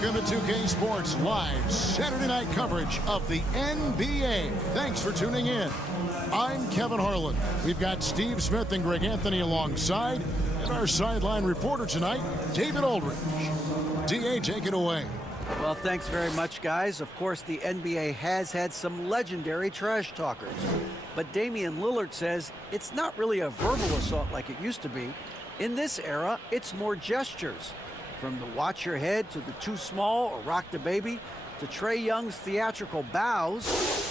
Welcome to 2K Sports Live Saturday night coverage of the NBA. Thanks for tuning in. I'm Kevin Harlan. We've got Steve Smith and Greg Anthony alongside, and our sideline reporter tonight, David Aldridge. DA, take it away. Well, thanks very much, guys. Of course, the NBA has had some legendary trash talkers. But Damian Lillard says it's not really a verbal assault like it used to be. In this era, it's more gestures. From the watch your head to the too small or rock the baby to Trae Young's theatrical bows,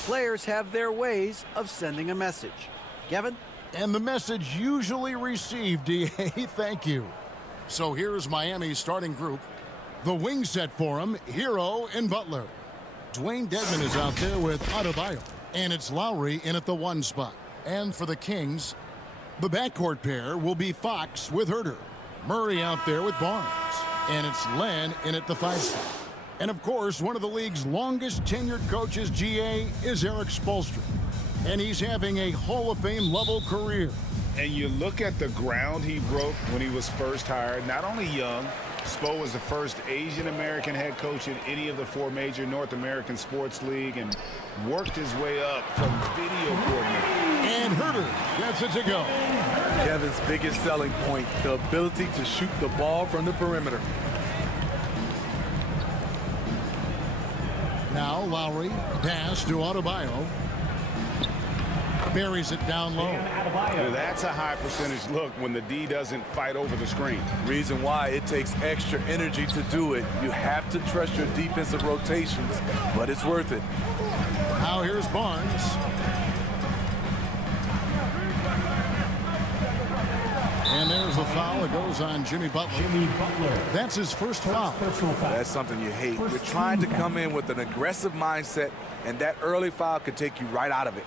players have their ways of sending a message. Kevin? And the message usually received, DA, thank you. So here's Miami's starting group. The wing set for him, Hero and Butler. Dwayne Dedmon is out there with Adebayo, and it's Lowry in at the 1 spot. And for the Kings, the backcourt pair will be Fox with Herter. Murray out there with Barnes. And it's Len in at the 5 spot. And of course, one of the league's longest tenured coaches, GA, is Eric Spoelstra. And he's having a Hall of Fame level career. And you look at the ground he broke when he was first hired. Not only young, Spo was the first Asian-American head coach in any of the 4 major North American sports league and worked his way up from video coordinator. And Herter gets it to go. Kevin's biggest selling point, the ability to shoot the ball from the perimeter. Now Lowry, pass to Adebayo. Buries it down low. Now that's a high percentage look when the D doesn't fight over the screen. Reason why it takes extra energy to do it. You have to trust your defensive rotations, but it's worth it. Now here's Barnes. And there's a foul. It goes on Jimmy Butler. That's his first foul. That's something you hate. You're trying to come in with an aggressive mindset, and that early foul could take you right out of it.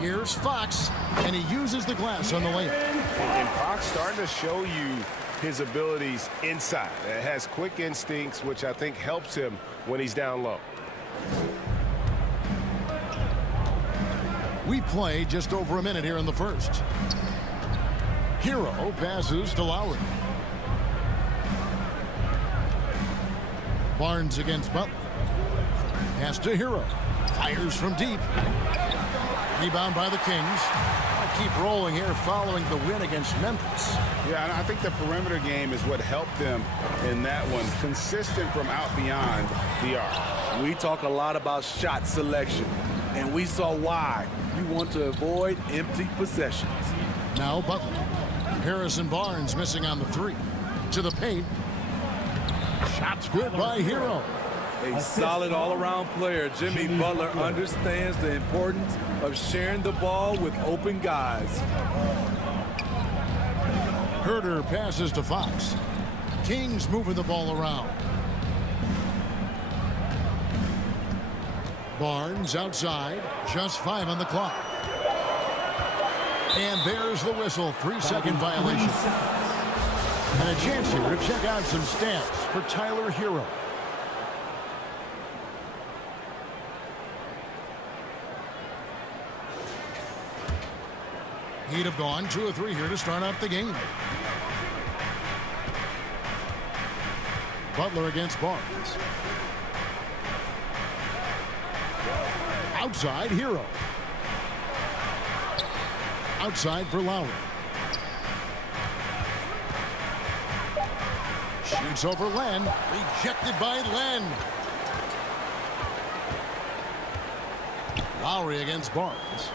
Here's Fox, and he uses the glass on the layup. And Fox starting to show you his abilities inside. It has quick instincts, which I think helps him when he's down low. We play just over a minute here in the first. Hero passes to Lowry. Barnes against Butler. Pass to Hero. Fires from deep. Rebound by the Kings. I keep rolling here following the win against Memphis. Yeah, and I think the perimeter game is what helped them in that one. Consistent from out beyond the arc. We talk a lot about shot selection, and we saw why. You want to avoid empty possessions. Now Butler. Harrison Barnes missing on the 3. To the paint. Shots good by Hero. A solid all-around player. Jimmy Butler understands the importance of sharing the ball with open guys. Herter passes to Fox. Kings moving the ball around. Barnes outside. Just 5 on the clock. And there's the whistle. 3-second violation. And a chance here to check out some stats for Tyler Hero. He'd have gone 2 or 3 here to start out the game. Butler against Barnes. Outside, Hero. Outside for Lowry. Shoots over Len. Rejected by Len. Lowry against Barnes.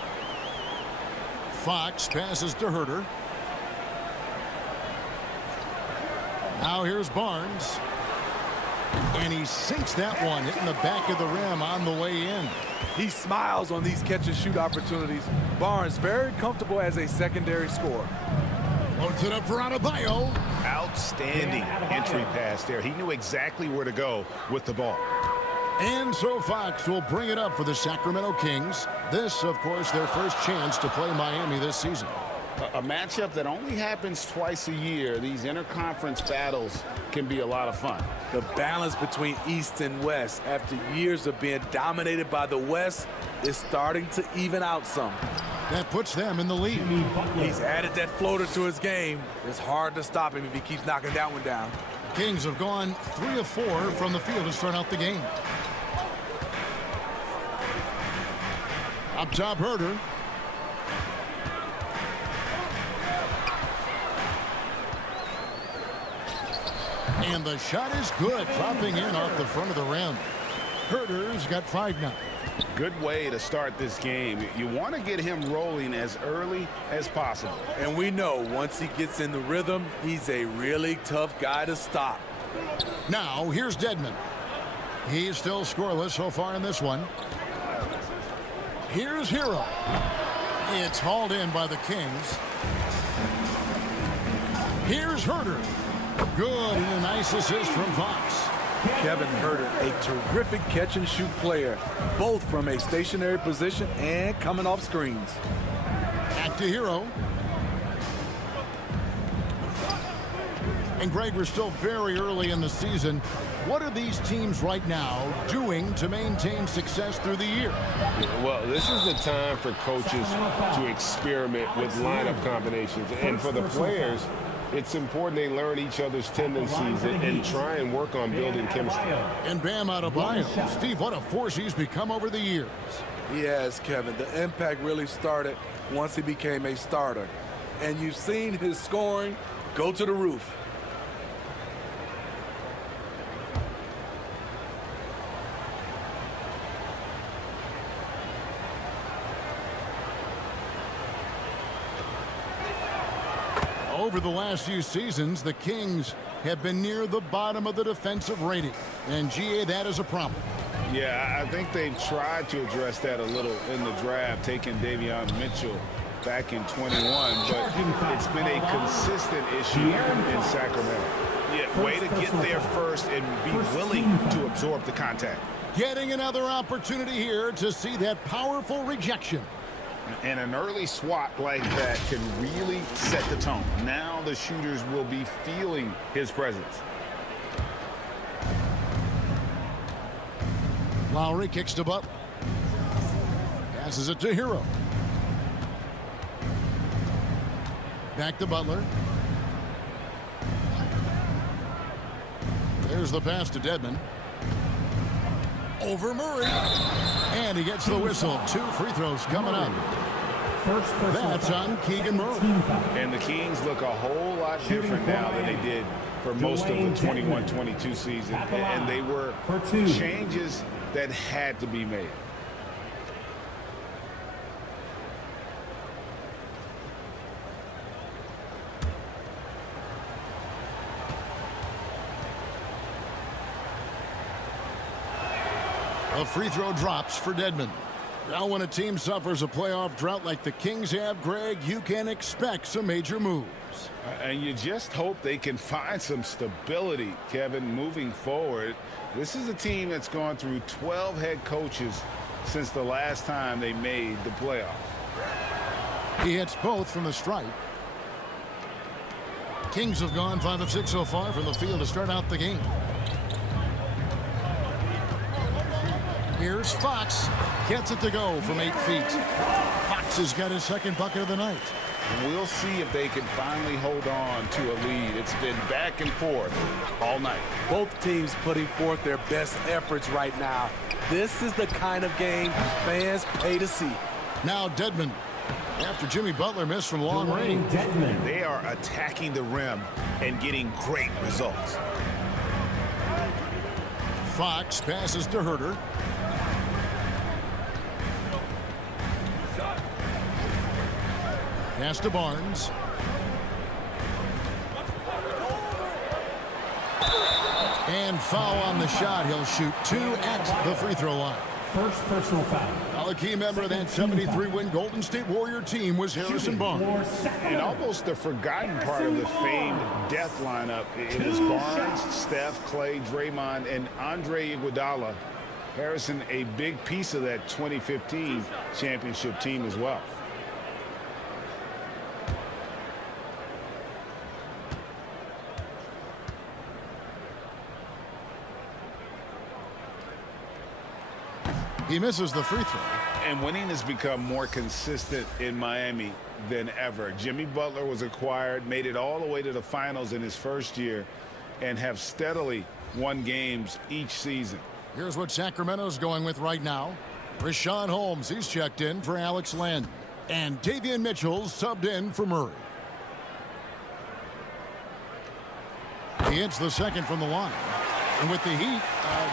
Fox passes to Herter. Now here's Barnes. And he sinks that one, hitting the back of the rim on the way in. He smiles on these catch-and-shoot opportunities. Barnes very comfortable as a secondary scorer. Loads it up for Adebayo. Outstanding entry pass there. He knew exactly where to go with the ball. And so Fox will bring it up for the Sacramento Kings. This, of course, their first chance to play Miami this season. A matchup that only happens twice a year. These interconference battles can be a lot of fun. The balance between East and West after years of being dominated by the West is starting to even out some. That puts them in the lead. He's added that floater to his game. It's hard to stop him if he keeps knocking that one down. Kings have gone 3 of 4 from the field to start out the game. Up top, Herder. And the shot is good, dropping in off the front of the rim. Herder's got 5 now. Good way to start this game. You want to get him rolling as early as possible. And we know once he gets in the rhythm, he's a really tough guy to stop. Now, here's Dedmon. He's still scoreless so far in this one. Here's Hero. It's hauled in by the Kings. Here's Herder. Good, and a nice assist from Fox. Kevin Herder, a terrific catch-and-shoot player, both from a stationary position and coming off screens. Back to Hero. And Greg, we're still very early in the season. What are these teams right now doing to maintain success through the year? Well, this is the time for coaches to experiment with lineup combinations. And for the players, it's important they learn each other's tendencies and try and work on building chemistry. And Bam Adebayo. Steve, what a force he's become over the years. He has, Kevin. The impact really started once he became a starter. And you've seen his scoring go to the roof. Over the last few seasons, the Kings have been near the bottom of the defensive rating. And, GA, that is a problem. Yeah, I think they've tried to address that a little in the draft, taking Davion Mitchell back in 21, but it's been a consistent issue in Sacramento. Yeah, way to get there first and be willing to absorb the contact. Getting another opportunity here to see that powerful rejection. And an early swat like that can really set the tone. Now the shooters will be feeling his presence. Lowry kicks to Butler. Passes it to Hero. Back to Butler. There's the pass to Dedmon. Over Murray. And he gets the whistle. 2 free throws coming up. That's on Keegan Murray. And the Kings look a whole lot different now than they did for most of the 21-22 season. And they were changes that had to be made. A free throw drops for Dedmon. Now when a team suffers a playoff drought like the Kings have, Greg, you can expect some major moves. And you just hope they can find some stability, Kevin, moving forward. This is a team that's gone through 12 head coaches since the last time they made the playoffs. He hits both from the stripe. Kings have gone 5 of 6 so far from the field to start out the game. Here's Fox. Gets it to go from 8 feet. Fox has got his second bucket of the night. We'll see if they can finally hold on to a lead. It's been back and forth all night. Both teams putting forth their best efforts right now. This is the kind of game fans pay to see. Now Dedmon. After Jimmy Butler missed from long range. They are attacking the rim and getting great results. Fox passes to Herder. Pass to Barnes. And foul on the shot. He'll shoot 2 at the free throw line. First personal foul. Now a key member of that 73-win Golden State Warrior team was Harrison Barnes. And almost the forgotten part of the famed death lineup, it is Barnes, Steph, Clay, Draymond, and Andre Iguodala. Harrison, a big piece of that 2015 championship team as well. He misses the free throw. And winning has become more consistent in Miami than ever. Jimmy Butler was acquired, made it all the way to the finals in his first year, and have steadily won games each season. Here's what Sacramento's going with right now. Rashawn Holmes, he's checked in for Alex Len. And Davion Mitchell's subbed in for Murray. He hits the second from the line. And with the Heat,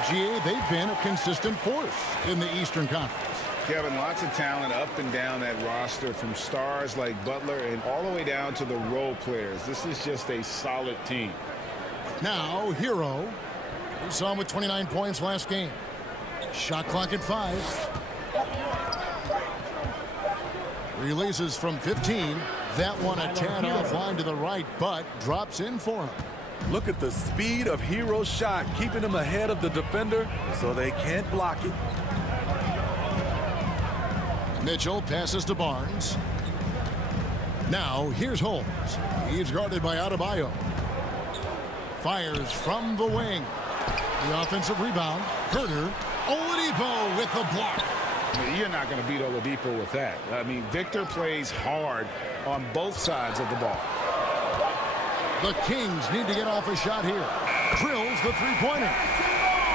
GA, they've been a consistent force in the Eastern Conference. Kevin, lots of talent up and down that roster, from stars like Butler and all the way down to the role players. This is just a solid team. Now, Hero. We saw him with 29 points last game. Shot clock at 5. Releases from 15. That one a tad offline to the right, but drops in for him. Look at the speed of Hero's shot, keeping him ahead of the defender so they can't block it. Mitchell passes to Barnes. Now, here's Holmes. He's guarded by Adebayo. Fires from the wing. The offensive rebound. Herter. Oladipo with the block. You're not going to beat Oladipo with that. I mean, Victor plays hard on both sides of the ball. The Kings need to get off a shot here. Drills the three-pointer.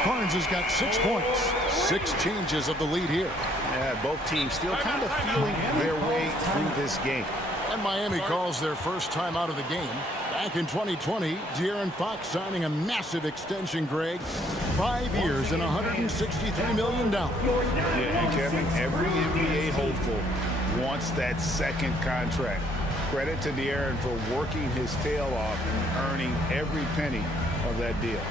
Barnes has got 6 points. 6 changes of the lead here. Yeah, both teams still kind of feeling their way through this game. And Miami calls their first time out of the game. Back in 2020, De'Aaron Fox signing a massive extension, Greg. 5 years and $163 million. Yeah, and Kevin, every NBA hopeful wants that second contract. Credit to De'Aaron for working his tail off and earning every penny of that deal.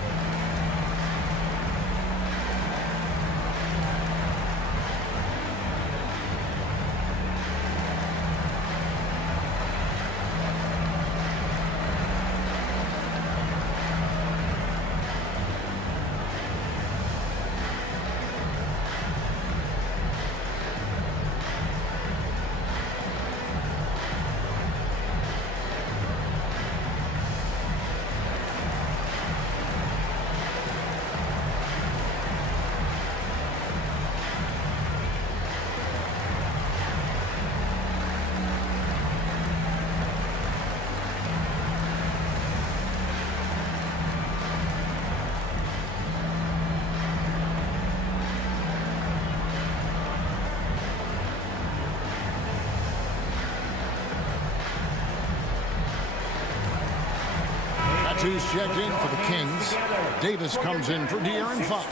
Two's checked in for the Kings. Davis comes in for De'Aaron Fox.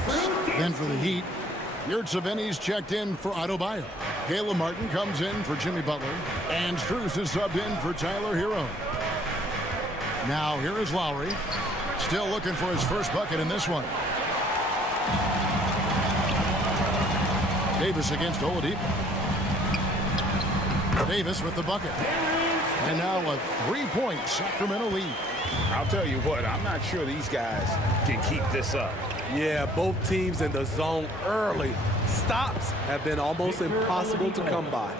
Then for the Heat, Yurtseven's checked in for Adebayo. Caleb Martin comes in for Jimmy Butler. And Strus is subbed in for Tyler Hero. Now here is Lowry. Still looking for his first bucket in this one. Davis against Oladipo. Davis with the bucket. And now a 3-point Sacramento lead. I'll tell you what, I'm not sure these guys can keep this up. Yeah, both teams in the zone early. Stops have been almost impossible to come by.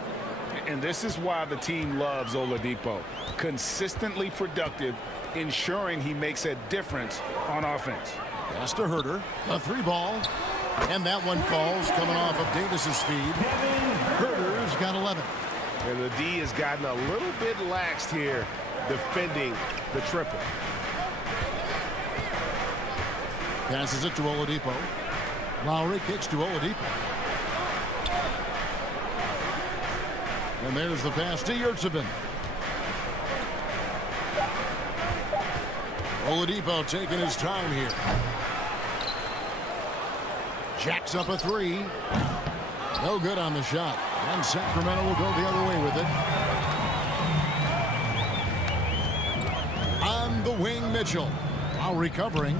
And this is why the team loves Oladipo. Consistently productive, ensuring he makes a difference on offense. Pass to Herter. A 3-ball. And that one falls coming off of Davis's feed. Herter's got 11. And the D has gotten a little bit laxed here defending the triple. Passes it to Oladipo. Lowry kicks to Oladipo. And there's the pass to Yurtseven. Oladipo taking his time here. Jacks up a 3. No good on the shot. And Sacramento will go the other way with it. On the wing, Mitchell. While recovering.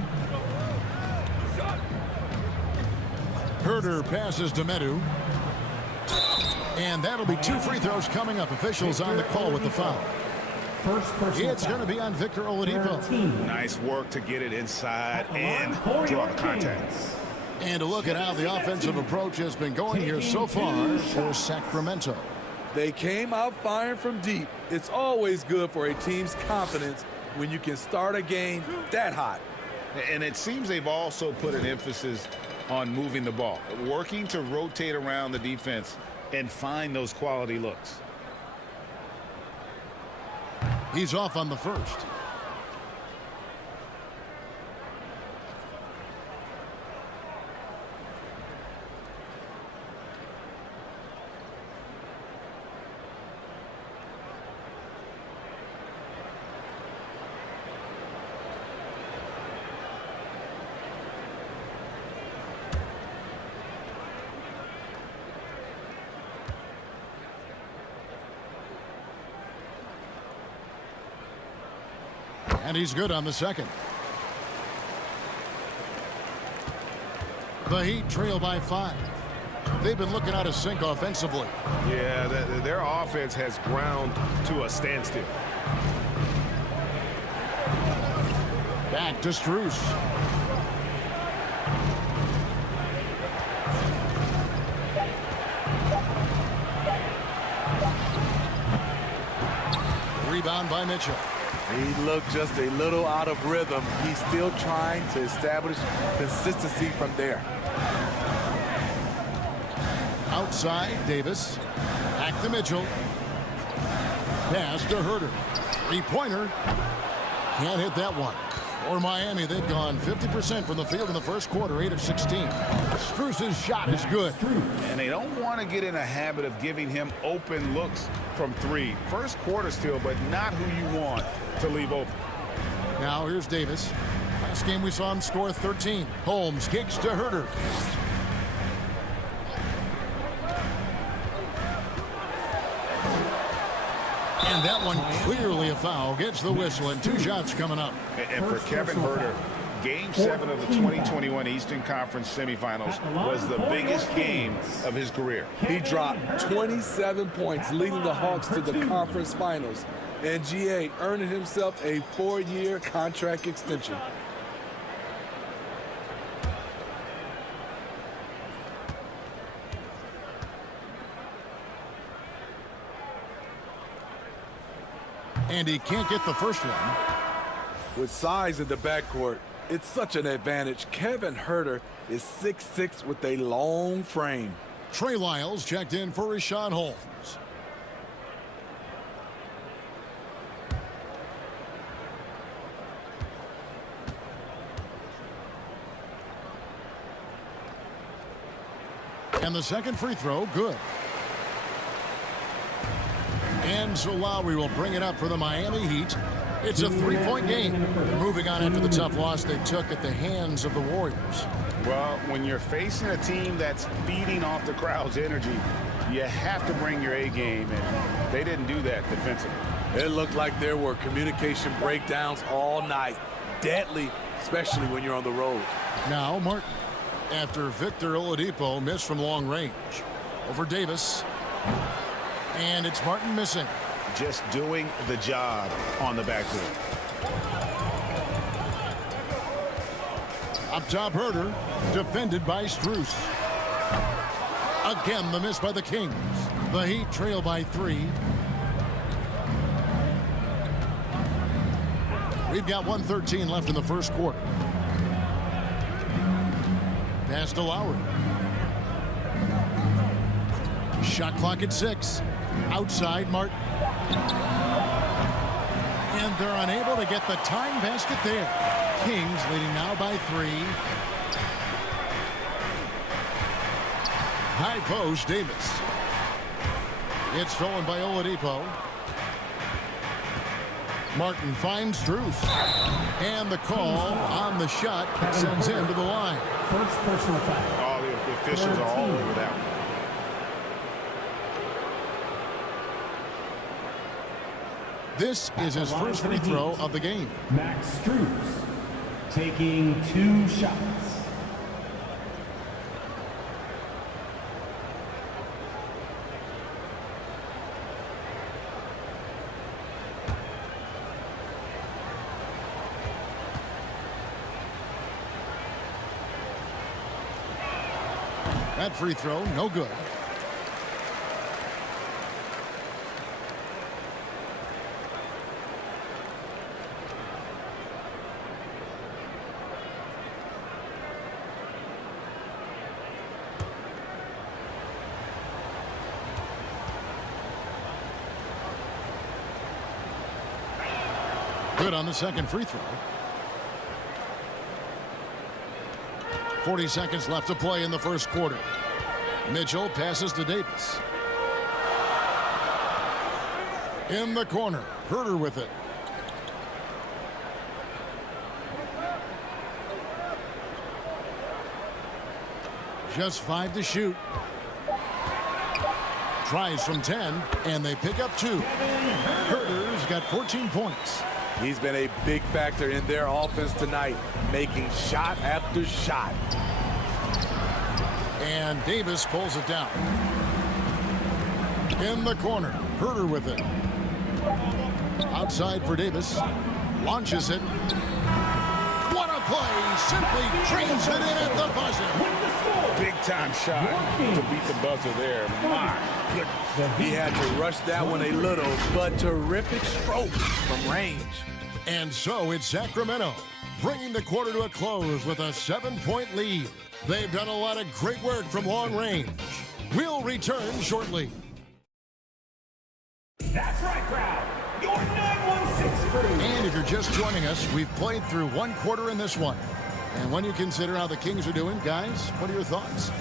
Herter passes to Medu. And that'll be 2 free throws coming up. Officials on the call with the foul. It's going to be on Victor Oladipo. Nice work to get it inside and draw the contact. And a look at how the offensive approach has been going here so far for Sacramento. They came out firing from deep. It's always good for a team's confidence when you can start a game that hot. And it seems they've also put an emphasis on moving the ball, working to rotate around the defense and find those quality looks. He's off on the first. And he's good on the second. The Heat trail by 5. They've been looking out of sync offensively. Yeah, their offense has ground to a standstill. Back to Strus. Rebound by Mitchell. He looked just a little out of rhythm. He's still trying to establish consistency from there. Outside, Davis. Back to Mitchell. Pass to Herter. Three-pointer. Can't hit that one. For Miami, they've gone 50% from the field in the first quarter, 8 of 16. Strus's shot is good. And they don't want to get in a habit of giving him open looks from 3. First quarter still, but not who you want to leave open. Now here's Davis. Last game we saw him score 13. Holmes kicks to Herter. And that one clearly a foul. Gets the whistle and 2 shots coming up. And for Kevin Herter, Game 7 of the 2021 Eastern Conference semifinals was the biggest game of his career. He dropped 27 points, leading the Hawks to the conference finals. And GA earning himself a 4-year contract extension. And he can't get the first one. With size in the backcourt, it's such an advantage. Kevin Herter is 6'6" with a long frame. Trey Lyles checked in for Rashawn Holmes. And the second free throw, good. And so Lowry will bring it up for the Miami Heat. It's a 3-point game. They're moving on after the tough loss they took at the hands of the Warriors. Well, when you're facing a team that's feeding off the crowd's energy, you have to bring your A game, and they didn't do that defensively. It looked like there were communication breakdowns all night. Deadly, especially when you're on the road. Now Martin, after Victor Oladipo missed from long range. Over Davis. And it's Martin missing. Just doing the job on the backboard. Up top, Herter, defended by Strus. Again, the miss by the Kings. The Heat trail by 3. We've got 1:13 left in the first quarter. Pass to Lowry. Shot clock at 6. Outside, Martin. And they're unable to get the time basket there. Kings leading now by 3. High post, Davis. It's stolen by Oladipo. Martin finds Strus. And the call on the shot sends him to the line. First personal foul. All the officials are all over that one. This is his first free throw of the game. Max Strus taking 2 shots. That free throw, no good. Good on the second free throw. 40 seconds left to play in the first quarter. Mitchell passes to Davis. In the corner, Herter with it. Just 5 to shoot. Tries from 10, and they pick up 2. Herter's got 14 points. He's been a big factor in their offense tonight, making shot after shot. And Davis pulls it down. In the corner, Herter with it. Outside for Davis. Launches it. What a play! Simply drains it in at the buzzer. Big time shot to beat the buzzer there. My goodness. He had to rush that one a little, but terrific stroke from range. And so it's Sacramento, bringing the quarter to a close with a 7-point lead. They've done a lot of great work from long range. We'll return shortly. That's right, crowd. Your 916 crew. And if you're just joining us, we've played through one quarter in this one. And when you consider how the Kings are doing, guys, what are your thoughts?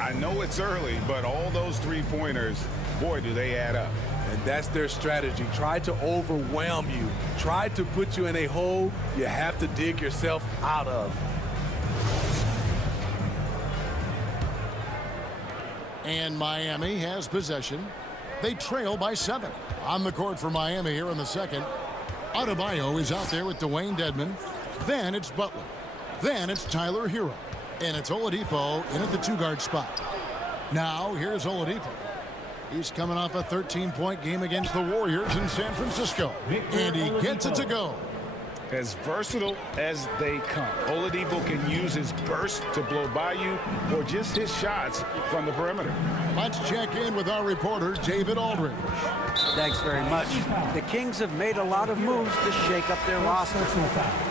I know it's early, but all those three-pointers, boy, do they add up. And that's their strategy. Try to overwhelm you. Try to put you in a hole you have to dig yourself out of. And Miami has possession. They trail by 7. On the court for Miami here in the second. Adebayo is out there with Dwayne Dedmon. Then it's Butler. Then it's Tyler Hero. And it's Oladipo in at the 2-guard spot. Now here's Oladipo. He's coming off a 13-point game against the Warriors in San Francisco. And he gets it to go. As versatile as they come. Oladipo can use his burst to blow by you or just his shots from the perimeter. Let's check in with our reporter, David Aldridge. Thanks very much. The Kings have made a lot of moves to shake up their roster.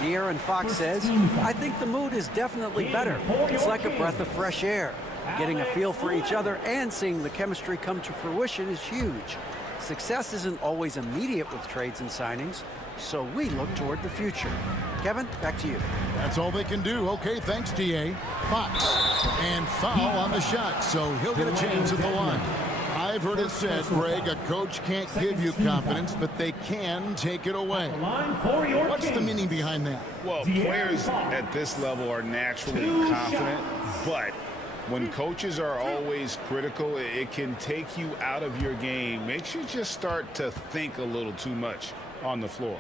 De'Aaron Fox says, I think the mood is definitely better. It's like a breath of fresh air. Getting a feel for each other and seeing the chemistry come to fruition is huge. Success isn't always immediate with trades and signings, so we look toward the future. Kevin, back to you. That's all they can do. Okay, thanks, D.A. Fox. And foul on the shot, so he'll get a chance at the line. I've heard it said, Greg, a coach can't give you confidence, but they can take it away. What's the meaning behind that? Well, players at this level are naturally confident, but when coaches are always critical, it can take you out of your game. Makes you just start to think a little too much on the floor.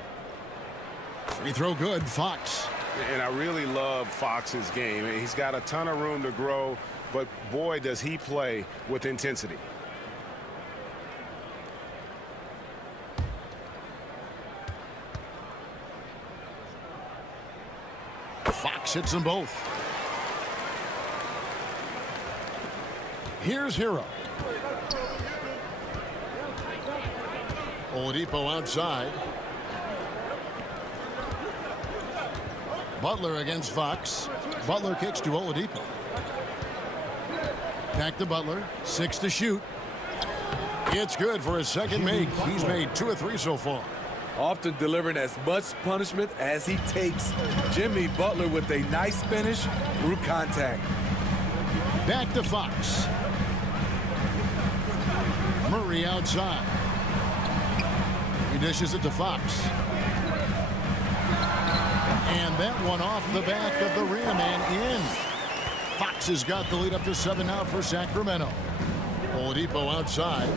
Free throw good, Fox. And I really love Fox's game. He's got a ton of room to grow, but boy, does he play with intensity. Fox hits them both. Here's Hero. Oladipo outside. Butler against Fox. Butler kicks to Oladipo. Back to Butler. 6 to shoot. It's good for his second make. He's made 2 of 3 so far. Often delivering as much punishment as he takes. Jimmy Butler with a nice finish through contact. Back to Fox. Murray outside. He dishes it to Fox. And that one off the back of the rim and in. Fox has got the lead up to 7 now for Sacramento. Oladipo outside.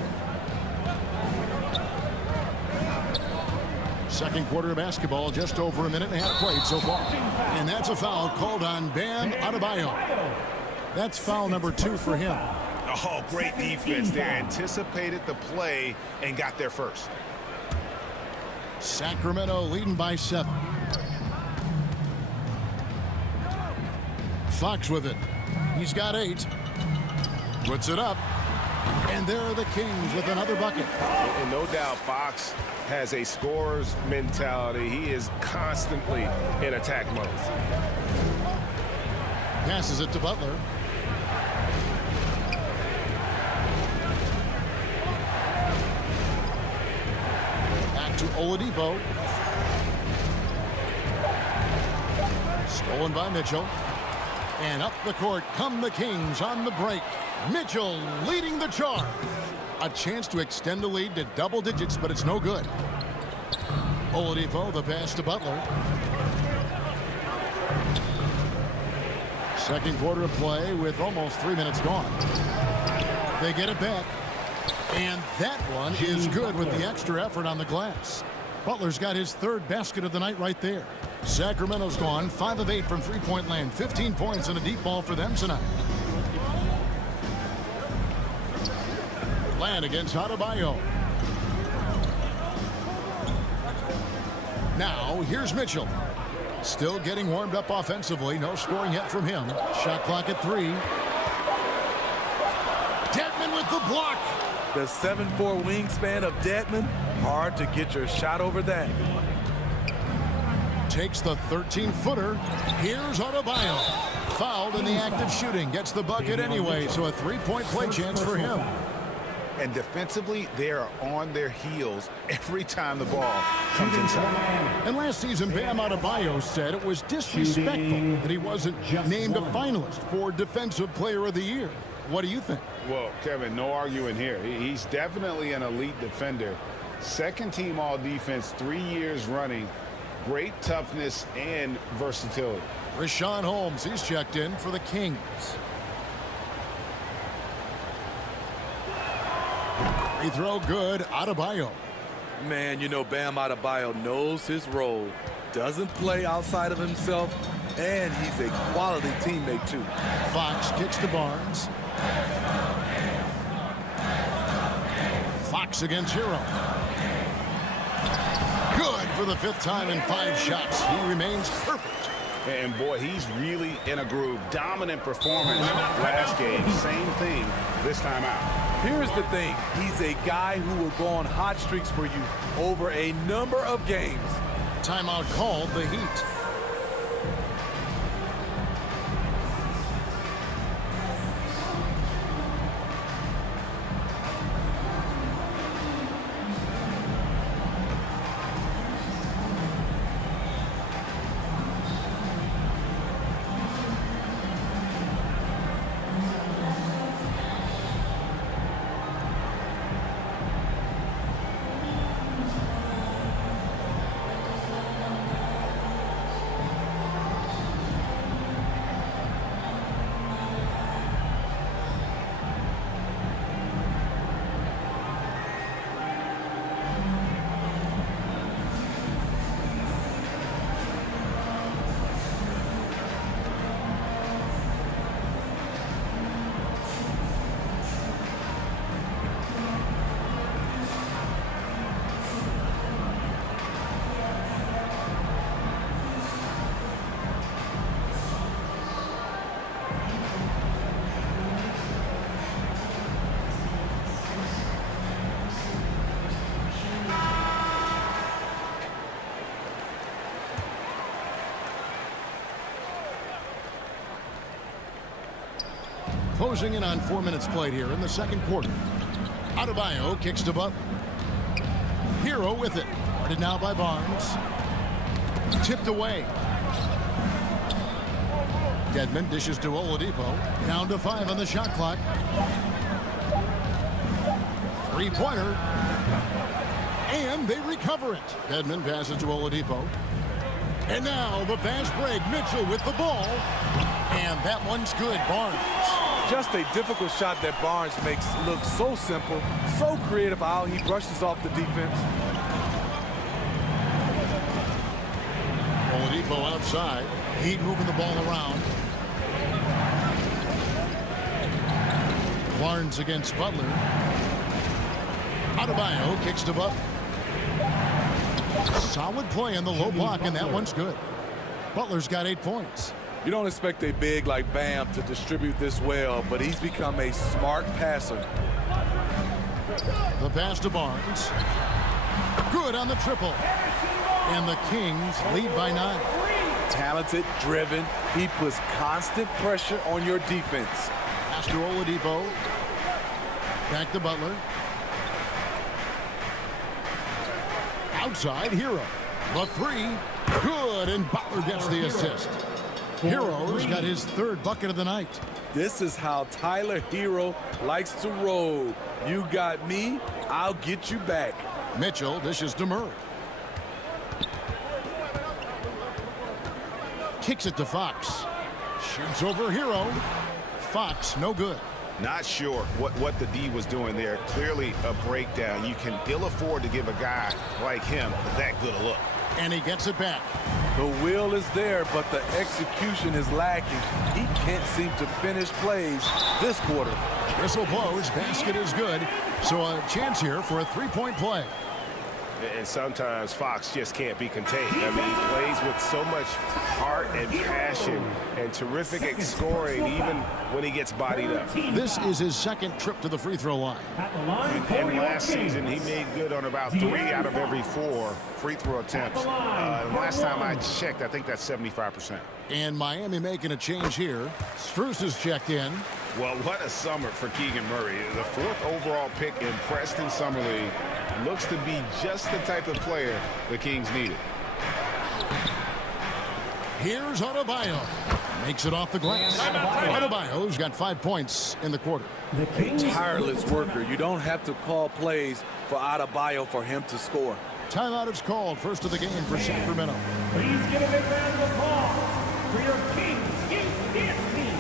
Second quarter of basketball, just over a minute and a half played so far. And that's a foul called on Bam Adebayo. That's foul number 2 for him. Oh, great defense there. Anticipated the play and got there first. Sacramento leading by 7. Fox with it. He's got 8. Puts it up. And there are the Kings with another bucket. And no doubt Fox has a scorer's mentality. He is constantly in attack mode. Passes it to Butler. Back to Oladipo. Stolen by Mitchell. And up the court come the Kings on the break. Mitchell leading the charge. A chance to extend the lead to double digits, but it's no good. Oladipo, the pass to Butler. Second quarter of play with almost 3 minutes gone. They get it back. And that one is good with the extra effort on the glass. Butler's got his third basket of the night right there. Sacramento's gone 5 of 8 from three-point land. 15 points and a deep ball for them tonight. Land against Adebayo. Now here's Mitchell. Still getting warmed up offensively. No scoring yet from him. Shot clock at 3. Dedmon with the block. The 7'4" wingspan of Dedmon. Hard to get your shot over that. Takes the 13-footer. Here's Adebayo. Fouled in the act of shooting. Gets the bucket anyway, so a three-point play chance for him. And defensively, they are on their heels every time the ball comes inside. And last season, Bam Adebayo said it was disrespectful that he wasn't named a finalist for Defensive Player of the Year. What do you think? Well, Kevin, no arguing here. He's definitely an elite defender. Second team all defense 3 years running. Great toughness and versatility. Richaun Holmes, he's checked in for the Kings. Free throw good. Adebayo. Man, you know Bam Adebayo knows his role. Doesn't play outside of himself. And he's a quality teammate, too. Fox kicks to Barnes. Fox against Hero. Good for the 5th time in 5 shots. He remains perfect. And boy, he's really in a groove. Dominant performance last game. Same thing this time out. Here's the thing. He's a guy who will go on hot streaks for you over a number of games. Timeout called, the Heat. Closing in on 4 minutes played here in the second quarter. Adebayo kicks to Butler. Hero with it. Guarded now by Barnes. Tipped away. Dedmon dishes to Oladipo. Down to 5 on the shot clock. Three-pointer. And they recover it. Dedmon passes to Oladipo. And now the fast break. Mitchell with the ball. And that one's good. Barnes. Just a difficult shot that Barnes makes look so simple, so creative how he brushes off the defense. Oladipo outside. Heat moving the ball around. Barnes against Butler. Adebayo kicks to Butler. Solid play on the low block, and that one's good. Butler's got 8 points. You don't expect a big like Bam to distribute this well, but he's become a smart passer. The pass to Barnes. Good on the triple. And the Kings lead by 9. Talented, driven. He puts constant pressure on your defense. Pass to Oladipo. Back to Butler. Outside, Hero. The 3. Good, and Butler gets the assist. Hero's got his third bucket of the night. This is how Tyler Hero likes to roll. You got me, I'll get you back. Mitchell dishes to Murray. Kicks it to Fox. Shoots over Hero. Fox, no good. Not sure what the D was doing there. Clearly a breakdown. You can ill afford to give a guy like him that good a look. And he gets it back. The will is there, but the execution is lacking. He can't seem to finish plays this quarter. Whistle blows, basket is good. So a chance here for a three-point play. And sometimes Fox just can't be contained. I mean, he plays with so much heart and passion and terrific scoring even when he gets bodied up. This is his second trip to the free throw line. And last season, he made good on about 3 out of every 4 free throw attempts. Last time I checked, I think that's 75%. And Miami making a change here. Strus is checked in. Well, what a summer for Keegan Murray. The 4th overall pick in Preston Summer League. Looks to be just the type of player the Kings needed. Here's Adebayo. Makes it off the glass. Adebayo's got 5 points in the quarter. Tireless worker. You don't have to call plays for Adebayo for him to score. Timeout is called. First of the game for Sacramento. Please give a big round of applause for your Kings Youth Dance Team.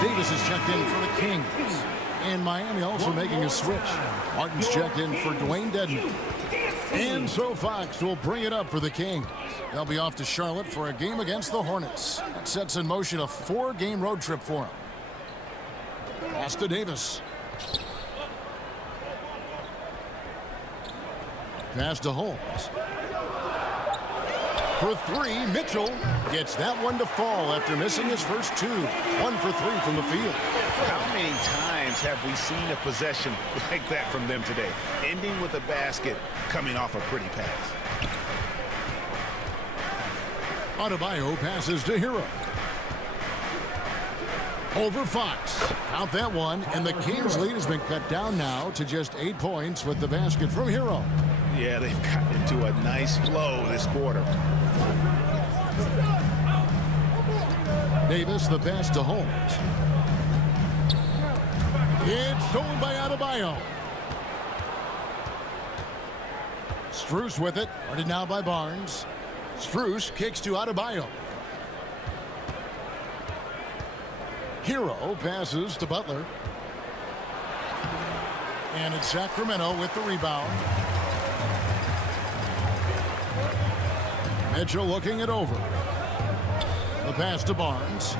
Davis is checked in for the Kings. And Miami also making a switch. Martin's checked in for Dwayne Dedman. And so Fox will bring it up for the Kings. They'll be off to Charlotte for a game against the Hornets. That sets in motion a 4-game road trip for them. Pass to Davis. Pass to Holmes. For 3, Mitchell gets that one to fall after missing his first 2. 1 for 3 from the field. How many times have we seen a possession like that from them today? Ending with a basket, coming off a pretty pass. Adebayo passes to Hero. Over Fox. Count that one, and the Kings lead has been cut down now to just 8 points with the basket from Hero. Yeah, they've gotten into a nice flow this quarter. Davis the pass to Holmes. It's stolen by Adebayo. Strus with it. Guarded now by Barnes. Strus kicks to Adebayo. Hero passes to Butler. And it's Sacramento with the rebound. Mitchell looking it over. The pass to Barnes.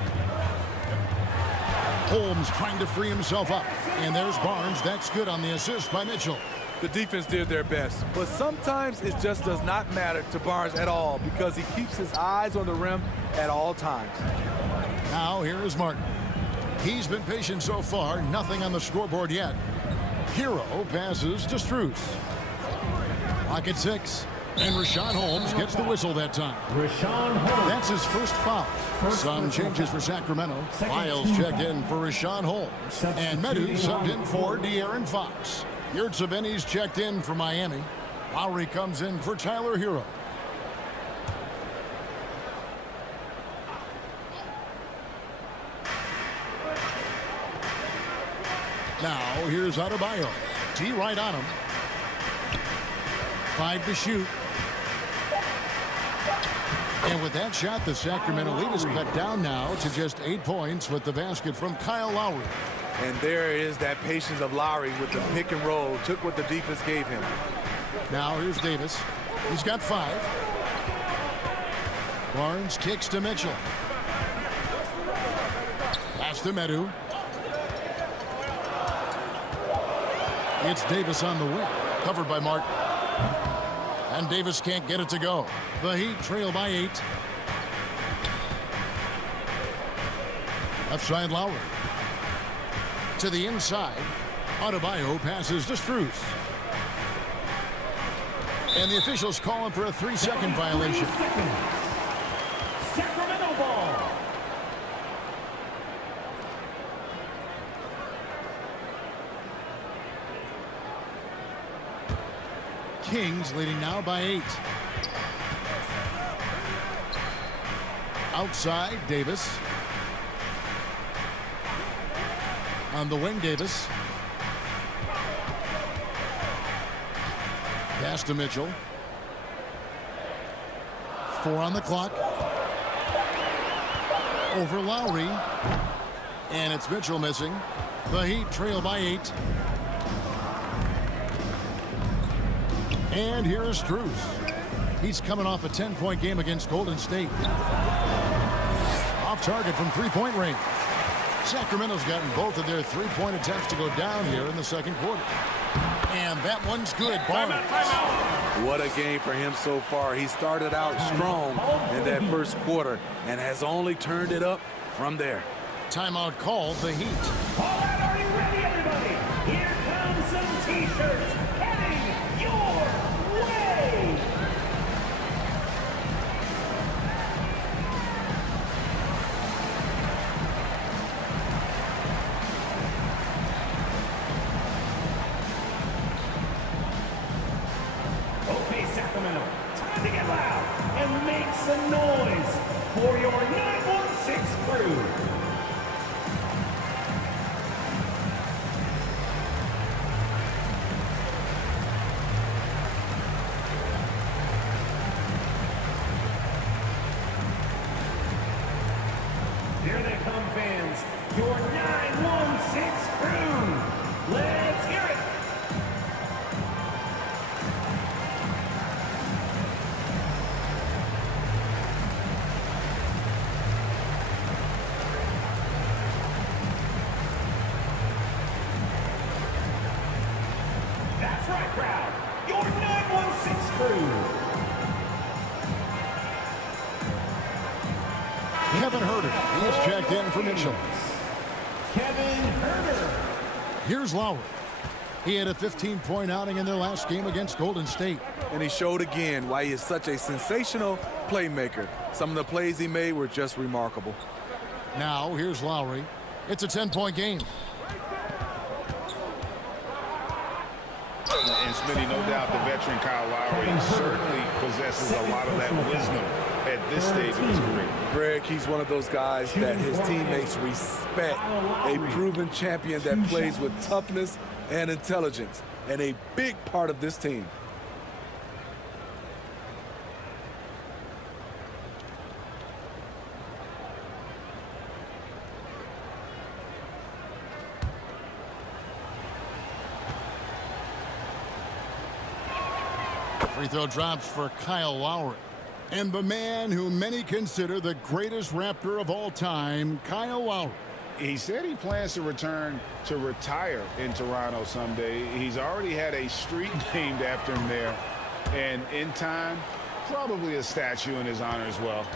Holmes trying to free himself up. And there's Barnes. That's good on the assist by Mitchell. The defense did their best, but sometimes it just does not matter to Barnes at all because he keeps his eyes on the rim at all times. Now here is Martin. He's been patient so far. Nothing on the scoreboard yet. Hero passes to Strus. Clock at 6. And Rashawn Holmes gets the whistle that time. Rashawn Holmes. That's his first foul. Some changes for Sacramento. Miles checked in for Rashawn Holmes. And Medu subbed in for De'Aaron Fox. Yurtseven's checked in for Miami. Lowry comes in for Tyler Hero. Now here's Adebayo. T right on him. 5 to shoot. And with that shot, the Sacramento lead is cut down now to just 8 points with the basket from Kyle Lowry. And there is that patience of Lowry with the pick and roll. Took what the defense gave him. Now here's Davis. He's got 5. Barnes kicks to Mitchell. Pass to Medu. It's Davis on the wing. Covered by Martin. And Davis can't get it to go. The Heat trail by 8. Left side Lowry. To the inside. Adebayo passes to Strus. And the officials call him for a 3-second violation. Sacramento ball. Kings leading now by 8. Outside, Davis. On the wing, Davis. Pass to Mitchell. 4 on the clock. Over Lowry. And it's Mitchell missing. The Heat trail by 8. And here is Strus. He's coming off a 10-point game against Golden State. Off target from 3-point range. Sacramento's gotten both of their 3-point attempts to go down here in the second quarter. And that one's good. Barnes. What a game for him so far. He started out strong in that first quarter and has only turned it up from there. Timeout called, the Heat. All right, are you ready, everybody? Here comes some T-shirts heading your way. Okay, Sacramento, time to get loud and make some noise for your 916 crew. Here they come, fans. Your 916 crew. Let's hear it. That's right, crowd. Your 916 crew. Kevin Herter. He is checked in for Mitchell. Kevin Herter. Here's Lowry. He had a 15-point outing in their last game against Golden State. And he showed again why he is such a sensational playmaker. Some of the plays he made were just remarkable. Now, here's Lowry. It's a 10-point game. And Smitty, no doubt the veteran Kyle Lowry certainly possesses a lot of that wisdom at this stage of his career. Greg, he's one of those guys that his teammates respect. A proven champion that plays with toughness and intelligence, and a big part of this team. Free throw drops for Kyle Lowry. And the man who many consider the greatest Raptor of all time, Kyle Lowry. He said he plans to return to retire in Toronto someday. He's already had a street named after him there. And in time, probably a statue in his honor as well.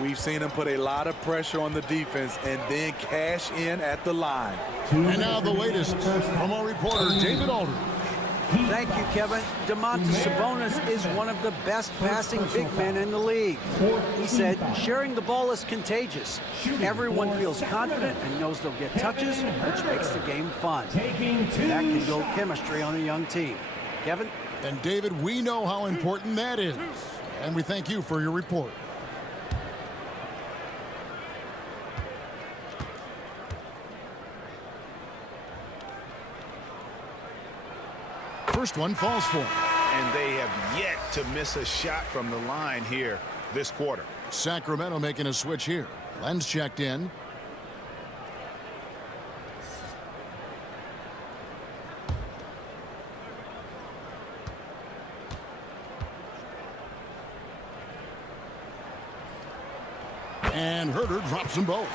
We've seen him put a lot of pressure on the defense and then cash in at the line. And now the latest from our reporter, David Aldridge. Thank you, Kevin. Domantas Sabonis is one of the best passing big men in the league. He said, sharing the ball is contagious. Everyone feels confident and knows they'll get touches, which makes the game fun. That can build chemistry on a young team. Kevin? And David, we know how important that is. And we thank you for your report. First one falls for him. and they have yet to miss a shot from the line here this quarter. Sacramento making a switch here. Len's checked in. And Herder drops them both.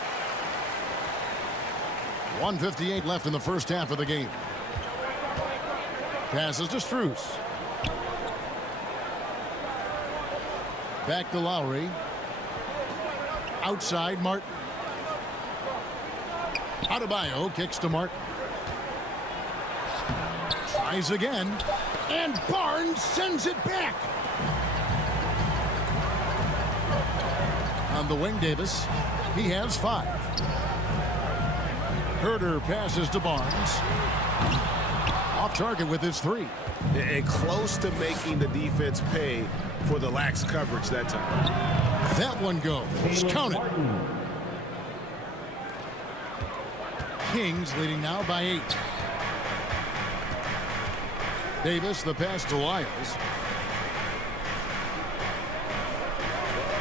1:58 left in the first half of the game. Passes to Strus. Back to Lowry. Outside Martin. Adebayo kicks to Martin. Tries again. And Barnes sends it back. On the wing, Davis. He has 5. Herder passes to Barnes. Off target with his 3. And close to making the defense pay for the lax coverage that time. That one goes. Count it. Kings leading now by 8. Davis, the pass to Lyles.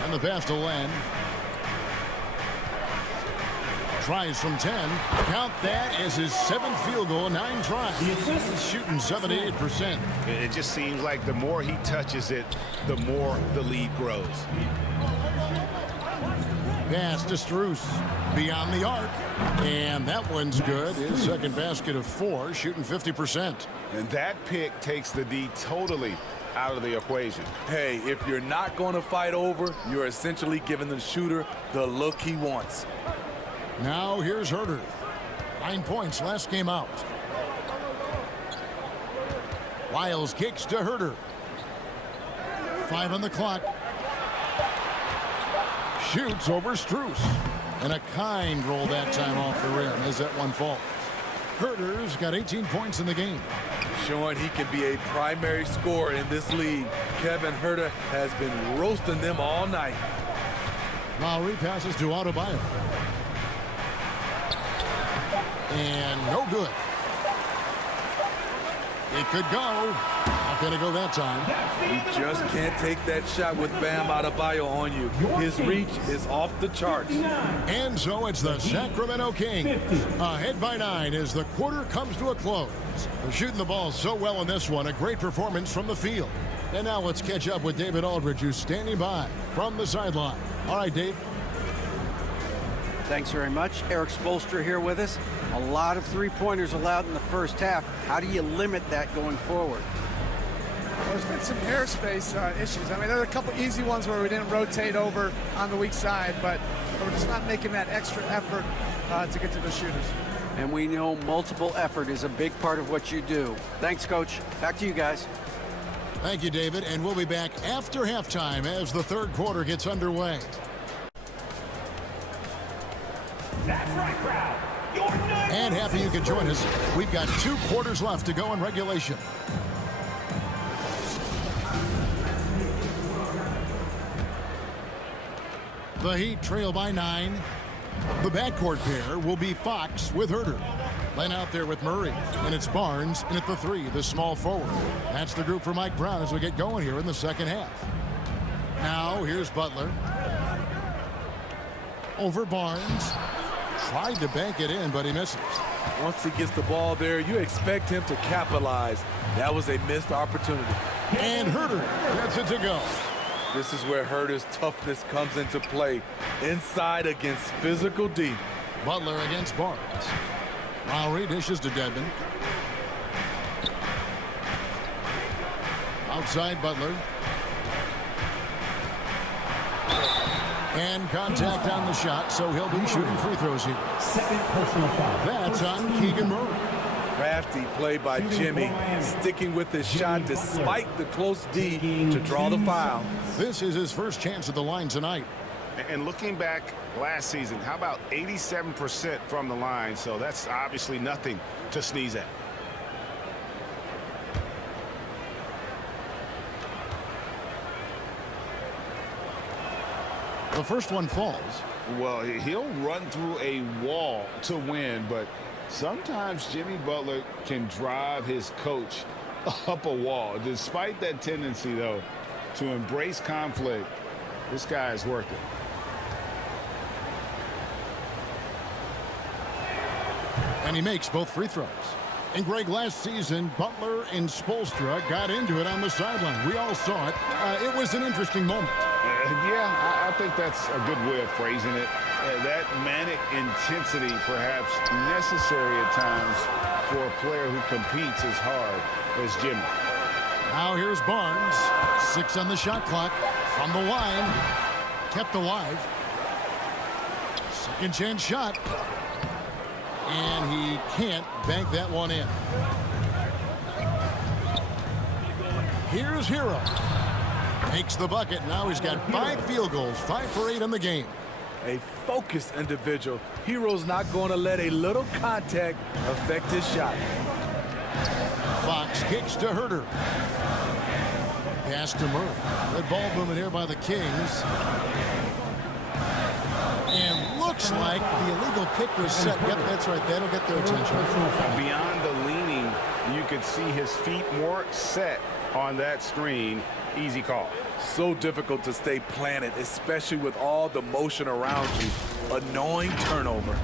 And the pass to Len. Tries from 10. Count that as his 7th field goal, 9 tries. He's shooting 78%. It just seems like the more he touches it, the more the lead grows. Pass to Strus. Beyond the arc. And that one's good. His second basket of 4, shooting 50%. And that pick takes the D totally out of the equation. Hey, if you're not going to fight over, you're essentially giving the shooter the look he wants. Now here's Herder. 9 points last game out. Lyles kicks to Herder. 5 on the clock. Shoots over Strus. And a kind roll that time off the rim as that one falls. Herder's got 18 points in the game. Showing he can be a primary scorer in this league. Kevin Herder has been roasting them all night. Lowry passes to Adebayo. And no good. It could go. Not going to go that time. You just can't take that shot with Bam Adebayo on you. His reach is off the charts. And so it's the Sacramento Kings ahead by 9 as the quarter comes to a close. They're shooting the ball so well in this one. A great performance from the field. And now let's catch up with David Aldridge, who's standing by from the sideline. All right, Dave. Thanks very much. Eric Spoelstra here with us. A lot of three-pointers allowed in the first half. How do you limit that going forward? Well, there's been some airspace issues. I mean, there are a couple easy ones where we didn't rotate over on the weak side, but we're just not making that extra effort to get to the shooters. And we know multiple effort is a big part of what you do. Thanks, Coach. Back to you guys. Thank you, David. And we'll be back after halftime as the third quarter gets underway. That's right, crowd. And happy you could join us. We've got 2 quarters left to go in regulation. The Heat trail by 9. The backcourt pair will be Fox with Herder. Len out there with Murray. And it's Barnes in at the 3, the small forward. That's the group for Mike Brown as we get going here in the second half. Now here's Butler. Over Barnes. Tried to bank it in, but he misses. Once he gets the ball there, you expect him to capitalize. That was a missed opportunity. And Herder gets it to go. This is where Herder's toughness comes into play. Inside against physical D. Butler against Barnes. Lowry dishes to Dedmon. Outside Butler. And contact on the shot, so he'll be shooting free throws here. Second personal foul. That's on Keegan Murray. Crafty play by Jimmy, sticking with his shot despite the close D to draw the foul. This is his first chance at the line tonight. And looking back last season, how about 87% from the line? So that's obviously nothing to sneeze at. The first one falls. Well, he'll run through a wall to win, but sometimes Jimmy Butler can drive his coach up a wall. Despite that tendency, though, to embrace conflict, this guy is worth it. And he makes both free throws. And Greg, last season, Butler and Spoelstra got into it on the sideline. We all saw it. It was an interesting moment. Yeah, I think that's a good way of phrasing it. That manic intensity, perhaps necessary at times for a player who competes as hard as Jimmy. Now here's Barnes. 6 on the shot clock. From the line. Kept alive. Second chance shot. And he can't bank that one in. Here's Hero. Makes the bucket. Now he's got 5 field goals. 5 for 8 in the game. A focused individual. Hero's not going to let a little contact affect his shot. Fox kicks to Herter. Pass to Murray. Good ball movement here by the Kings. And looks like the illegal kick was set. Yep, that's right. That'll get their attention. Beyond the leaning, you could see his feet more set on that screen. Easy call. So difficult to stay planted, especially with all the motion around you. Annoying turnover.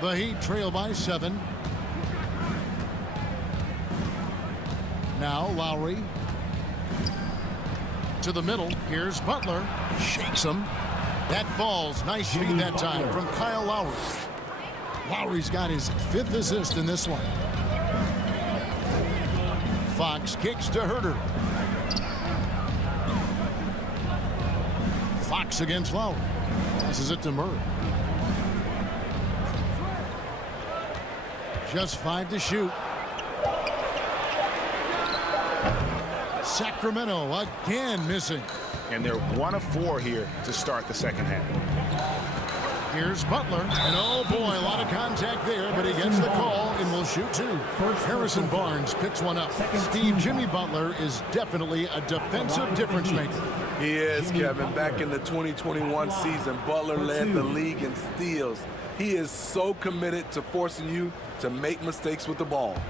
The Heat trail by 7. Now Lowry to the middle. Here's Butler. Shakes him. That falls. Nice feed that time from Kyle Lowry. Lowry's got his 5th assist in this one. Fox kicks to Herter. Fox against Lowry. Passes it to Murray. Just 5 to shoot. Sacramento again missing. And they're 1 of 4 here to start the second half. Here's Butler. And oh boy, a lot of contact there, but he gets the call and will shoot 2. Harrison Barnes picks one up. Steve, Jimmy Butler is definitely a defensive difference maker. He is, Kevin. Back in the 2021 season, Butler led the league in steals. He is so committed to forcing you to make mistakes with the ball.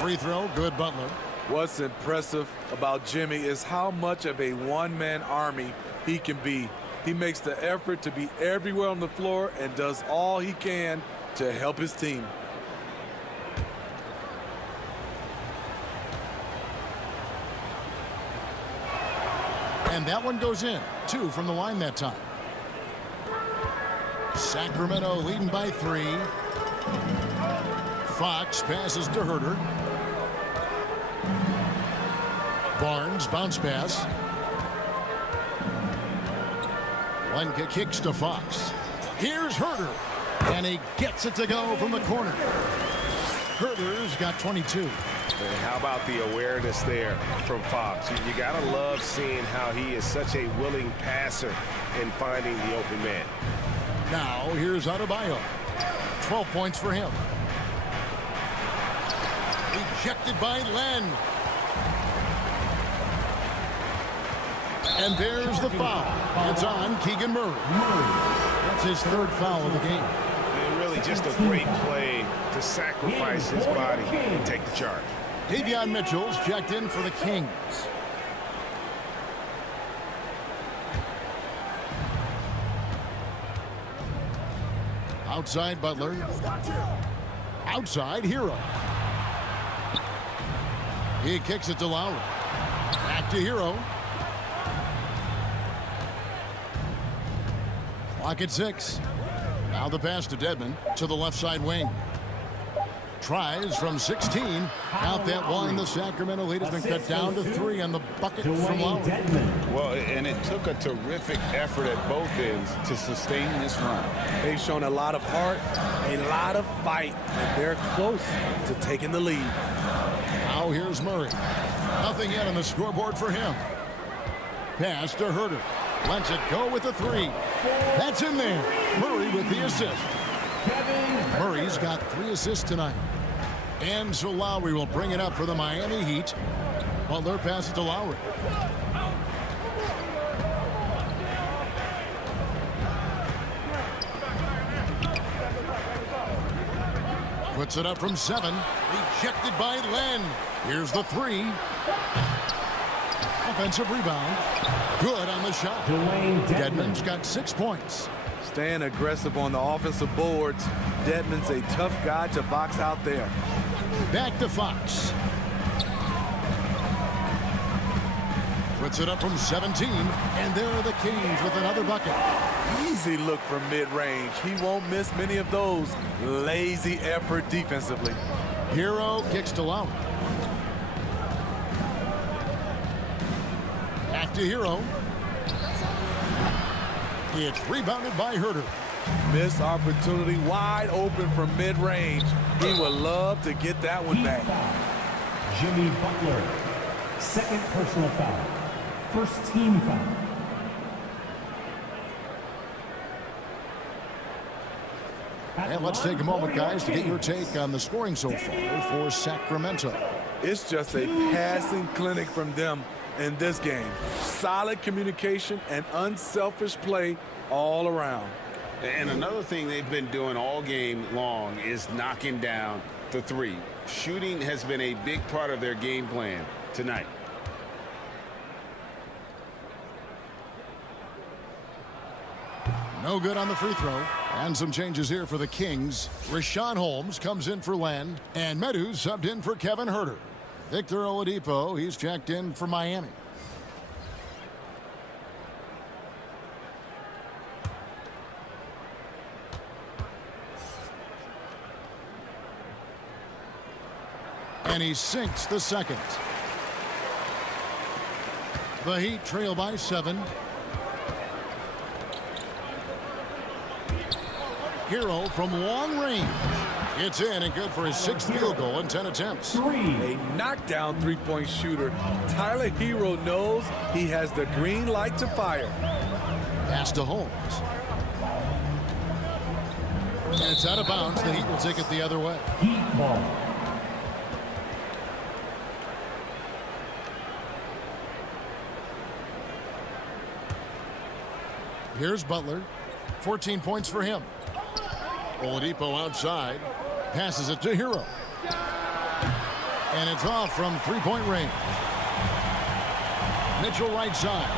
Free throw, good Butler. What's impressive about Jimmy is how much of a one-man army he can be. He makes the effort to be everywhere on the floor and does all he can to help his team. And that one goes in. 2 from the line that time. Sacramento leading by 3. Fox passes to Herter. Barnes bounce pass. Lenka kicks to Fox. Here's Herter. And he gets it to go from the corner. Herter's got 22. And how about the awareness there from Fox? You got to love seeing how he is such a willing passer in finding the open man. Now here's Adebayo. 12 points for him. Ejected by Len. And there's the foul. It's on Keegan Murray. That's his 3rd foul of the game. And really just a great play to sacrifice his body and take the charge. Davion Mitchell's checked in for the Kings. Outside Butler. Outside Hero. He kicks it to Lowry. Back to Hero. Clock at 6. Now the pass to Dedmon to the left side wing. Tries from 16. Count that one. The Sacramento lead has been cut down to 3 on the bucket from Lowry. Well, and it took a terrific effort at both ends to sustain this run. They've shown a lot of heart, a lot of fight, and they're close to taking the lead. Now here's Murray. Nothing yet on the scoreboard for him. Pass to Herter. Lets it go with the 3. That's in there. Murray with the assist. Murray's got 3 assists tonight. And so Lowry will bring it up for the Miami Heat. Butler passes to Lowry. Puts it up from 7. Rejected by Len. Here's the 3. Offensive rebound. Good on the shot. Dedmon's got 6 points. Staying aggressive on the offensive boards. Dedmon's a tough guy to box out there. Back to Fox. Puts it up from 17. And there are the Kings with another bucket. Easy look from mid-range. He won't miss many of those. Lazy effort defensively. Hero kicks to Lowry. Back to Hero. It's rebounded by Herter. Missed opportunity, wide open from mid-range. He would love to get that one back. Jimmy Butler, second personal foul. First team foul. And let's take a moment, guys, to get your take on the scoring so far for Sacramento. It's just a passing clinic from them in this game. Solid communication and unselfish play all around. And another thing they've been doing all game long is knocking down the 3. Shooting has been a big part of their game plan tonight. No good on the free throw. And some changes here for the Kings. Rashawn Holmes comes in for Len. And Medu subbed in for Kevin Herter. Victor Oladipo, he's checked in for Miami. And he sinks the second. The Heat trail by 7. Hero from long range. It's in and good for his 6th field goal in 10 attempts. A knockdown three-point shooter. Tyler Hero knows he has the green light to fire. Pass to Holmes. And it's out of bounds. The Heat will take it the other way. Heat ball. Here's Butler. 14 points for him. Oladipo outside. Passes it to Hero. And it's off from three-point range. Mitchell right side.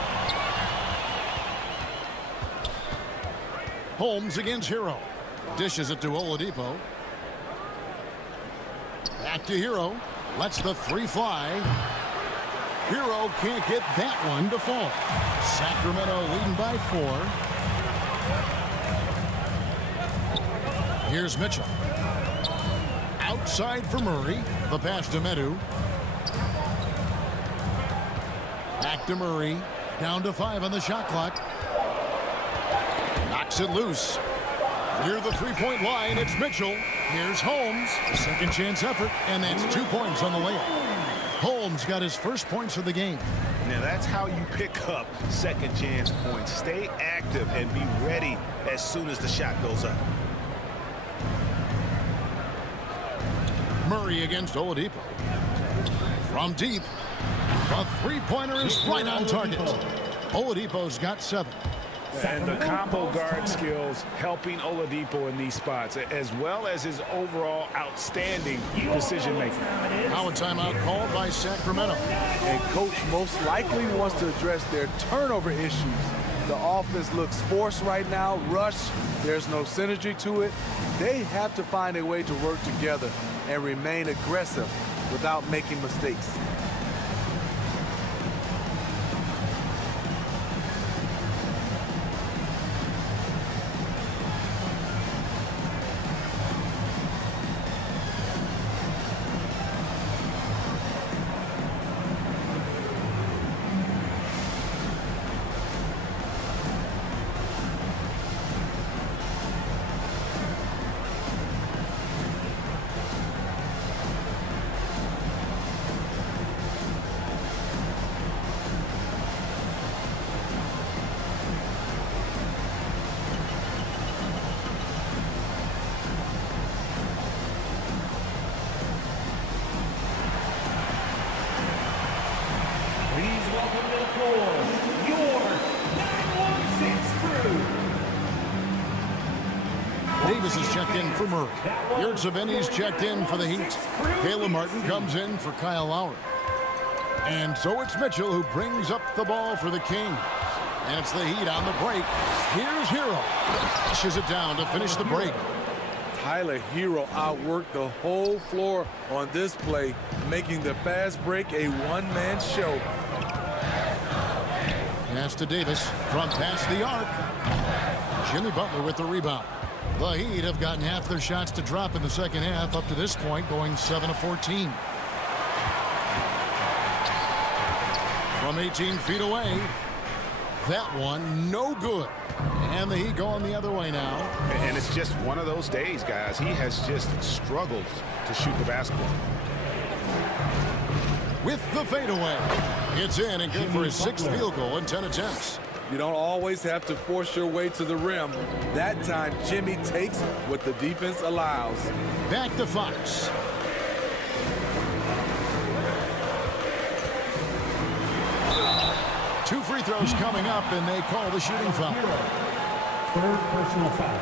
Holmes against Hero. Dishes it to Oladipo. Back to Hero. Lets the 3 fly. Hero can't get that one to fall. Sacramento leading by 4. Here's Mitchell. Outside for Murray. The pass to Medu. Back to Murray. Down to 5 on the shot clock. Knocks it loose. Near the three-point line, it's Mitchell. Here's Holmes. A second chance effort. And that's 2 points on the layup. Holmes got his first points of the game. Now that's how you pick up second chance points. Stay active and be ready as soon as the shot goes up. Murray against Oladipo. From deep. The three-pointer is right on target. Oladipo's got 7. And the combo guard skills helping Oladipo in these spots, as well as his overall outstanding decision-making. Now a timeout called by Sacramento. And coach most likely wants to address their turnover issues. The offense looks forced right now, rushed. There's no synergy to it. They have to find a way to work together and remain aggressive without making mistakes. Davis is checked in for Murray. Yurtseven's checked in for the Heat. Caleb Martin comes in for Kyle Lowry. And so it's Mitchell who brings up the ball for the Kings. And it's the Heat on the break. Here's Hero. Pushes it down to finish the break. Tyler Hero outworked the whole floor on this play, making the fast break a one-man show. Pass to Davis from past the arc. Jimmy Butler with the rebound. The Heat have gotten half their shots to drop in the second half up to this point, going 7 of 14. From 18 feet away. That one, no good. And the Heat going the other way now. And it's just one of those days, guys. He has just struggled to shoot the basketball. With the fadeaway. It's in and good for his 6th field goal in 10 attempts. You don't always have to force your way to the rim. That time, Jimmy takes what the defense allows. Back to Fox. Two free throws coming up, and they call the shooting foul. Third personal foul.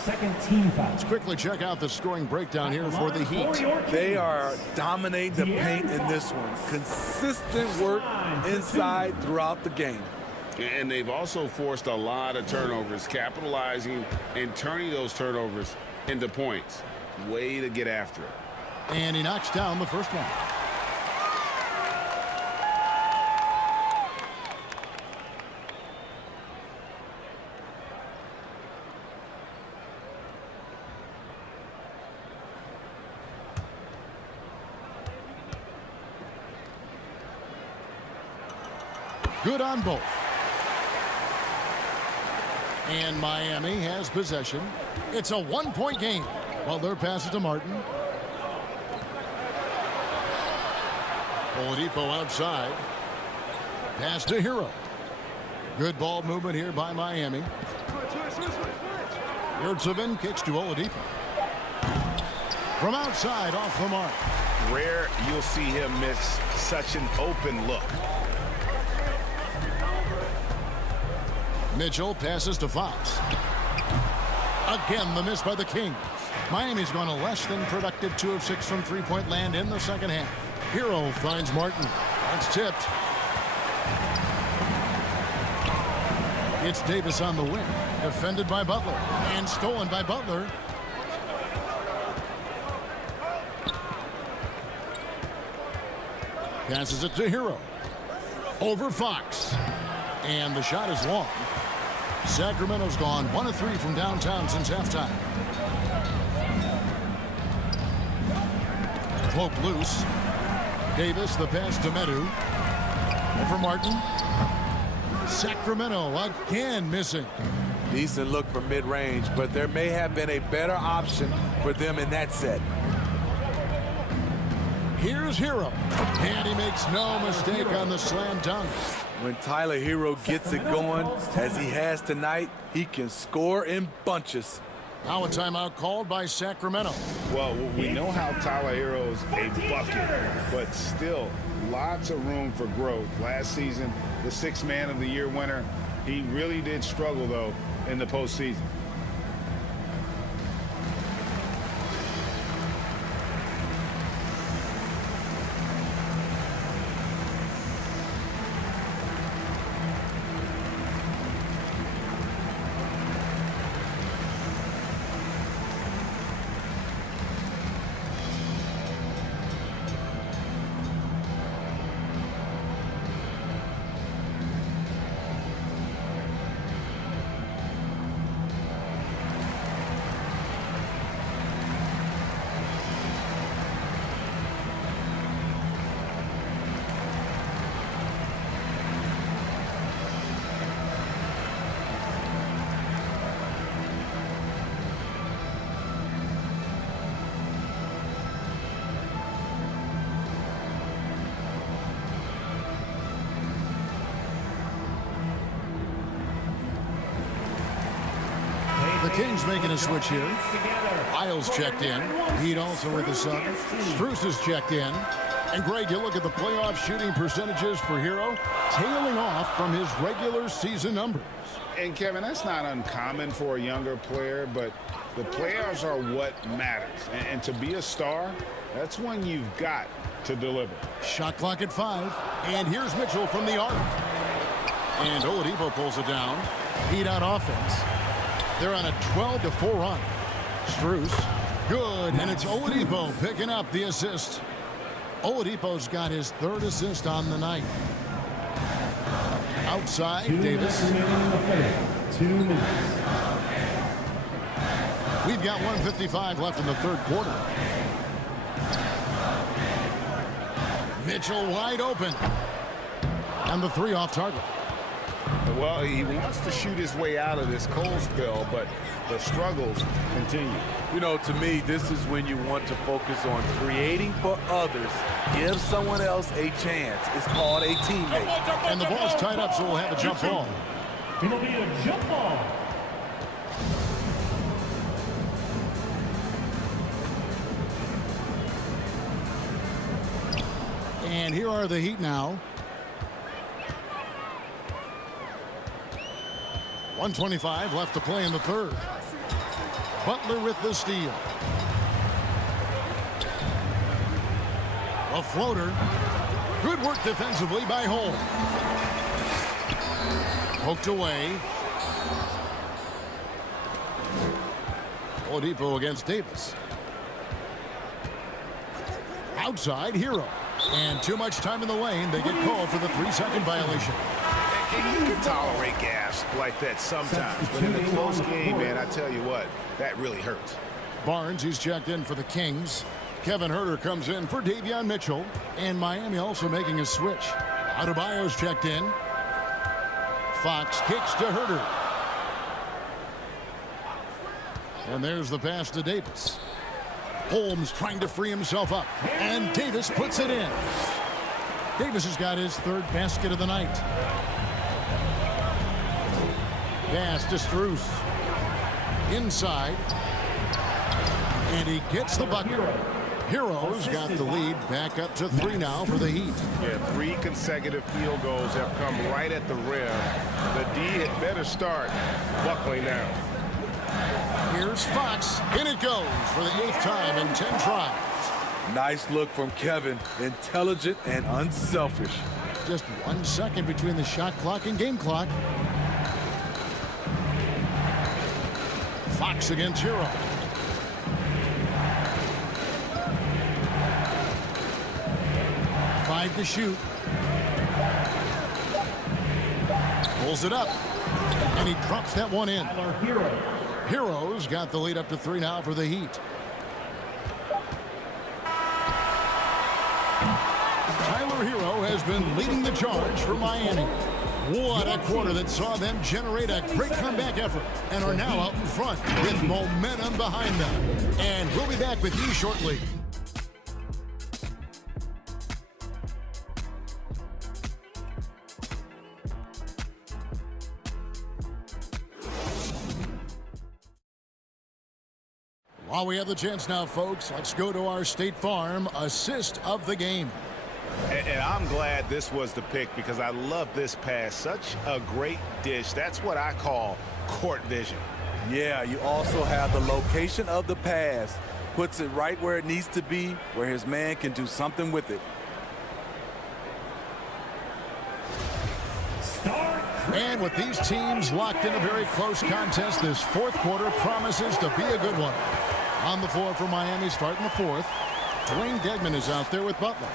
Second team foul. Let's quickly check out the scoring breakdown here for the Heat. They are dominating the paint in this one. Consistent work inside throughout the game. And they've also forced a lot of turnovers, capitalizing and turning those turnovers into points. Way to get after it. And he knocks down the first one. Good on both. And Miami has possession. It's a one-point game. Butler passes to Martin. Oladipo outside. Pass to Hero. Good ball movement here by Miami. Yurtseven kicks to Oladipo. From outside, off the mark. Rare you'll see him miss such an open look. Mitchell passes to Fox. Again, the miss by the Kings. Miami's gone a less than productive 2 of 6 from three-point land in the second half. Hero finds Martin. That's tipped. It's Davis on the wing. Defended by Butler. And stolen by Butler. Passes it to Hero. Over Fox. And the shot is long. Sacramento's gone 1 of 3 from downtown since halftime. Poke loose. Davis, the pass to Medu. Over Martin. Sacramento again missing. Decent look from mid-range, but there may have been a better option for them in that set. Here's Hero. And he makes no mistake on the slam dunk. When Tyler Hero gets it going, as he has tonight, he can score in bunches. Now a timeout called by Sacramento. Well, we know how Tyler Hero's a bucket, but still lots of room for growth. Last season, the 6th Man of the Year winner, he really did struggle, though, in the postseason. The Kings making a switch here. Isles checked in. Heat also with the sub. Strus is checked in. And Greg, you look at the playoff shooting percentages for Hero, tailing off from his regular season numbers. And Kevin, that's not uncommon for a younger player, but the playoffs are what matters. And to be a star, that's when you've got to deliver. Shot clock at 5. And here's Mitchell from the arc. And Oladipo pulls it down. Heat out offense. They're on a 12-4 run. Strus, good, and it's Oladipo picking up the assist. Oladipo's got his 3rd assist on the night. Outside, Davis. 2 minutes. We've got 1:55 left in the 3rd quarter. Mitchell wide open. And the 3 off target. Well, he wants to shoot his way out of this cold spell, but the struggles continue. You know, to me, this is when you want to focus on creating for others. Give someone else a chance. It's called a teammate. And the ball's tied up, so we'll have a jump ball. It'll be a jump ball. And here are the Heat now. 1:25 left to play in the 3rd. Butler with the steal. A floater. Good work defensively by Holmes. Poked away. Oladipo against Davis. Outside, Hero. And too much time in the lane. They get called for the 3-second violation. And you can tolerate gas like that sometimes, but in a close game, man, I tell you what, that really hurts. Barnes, he's checked in for the Kings. Kevin Huerter comes in for Davion Mitchell. And Miami also making a switch. Adebayo's checked in. Fox kicks to Huerter. And there's the pass to Davis. Holmes trying to free himself up. And Davis puts it in. Davis has got his 3rd basket of the night. Pass to Strus. Inside. And he gets the bucket. Heroes got the lead back up to 3 now for the Heat. Yeah, 3 consecutive field goals have come right at the rim. The D had better start buckling now. Here's Fox. In it goes for the 8th time in 10 tries. Nice look from Kevin. Intelligent and unselfish. Just 1 second between the shot clock and game clock. Fox against Hero. Five to shoot. Pulls it up. And he drops that one in. Heroes got the lead up to 3 now for the Heat. Tyler Hero has been leading the charge for Miami. What a quarter that saw them generate a great comeback effort and are now out in front with momentum behind them. And we'll be back with you shortly. While we have the chance now, folks, let's go to our State Farm assist of the game. And I'm glad this was the pick because I love this pass. Such a great dish. That's what I call court vision. Yeah, you also have the location of the pass. Puts it right where it needs to be, where his man can do something with it. And with these teams locked in a very close contest, this 4th quarter promises to be a good one. On the floor for Miami starting the 4th. Dwayne Dedmon is out there with Butler.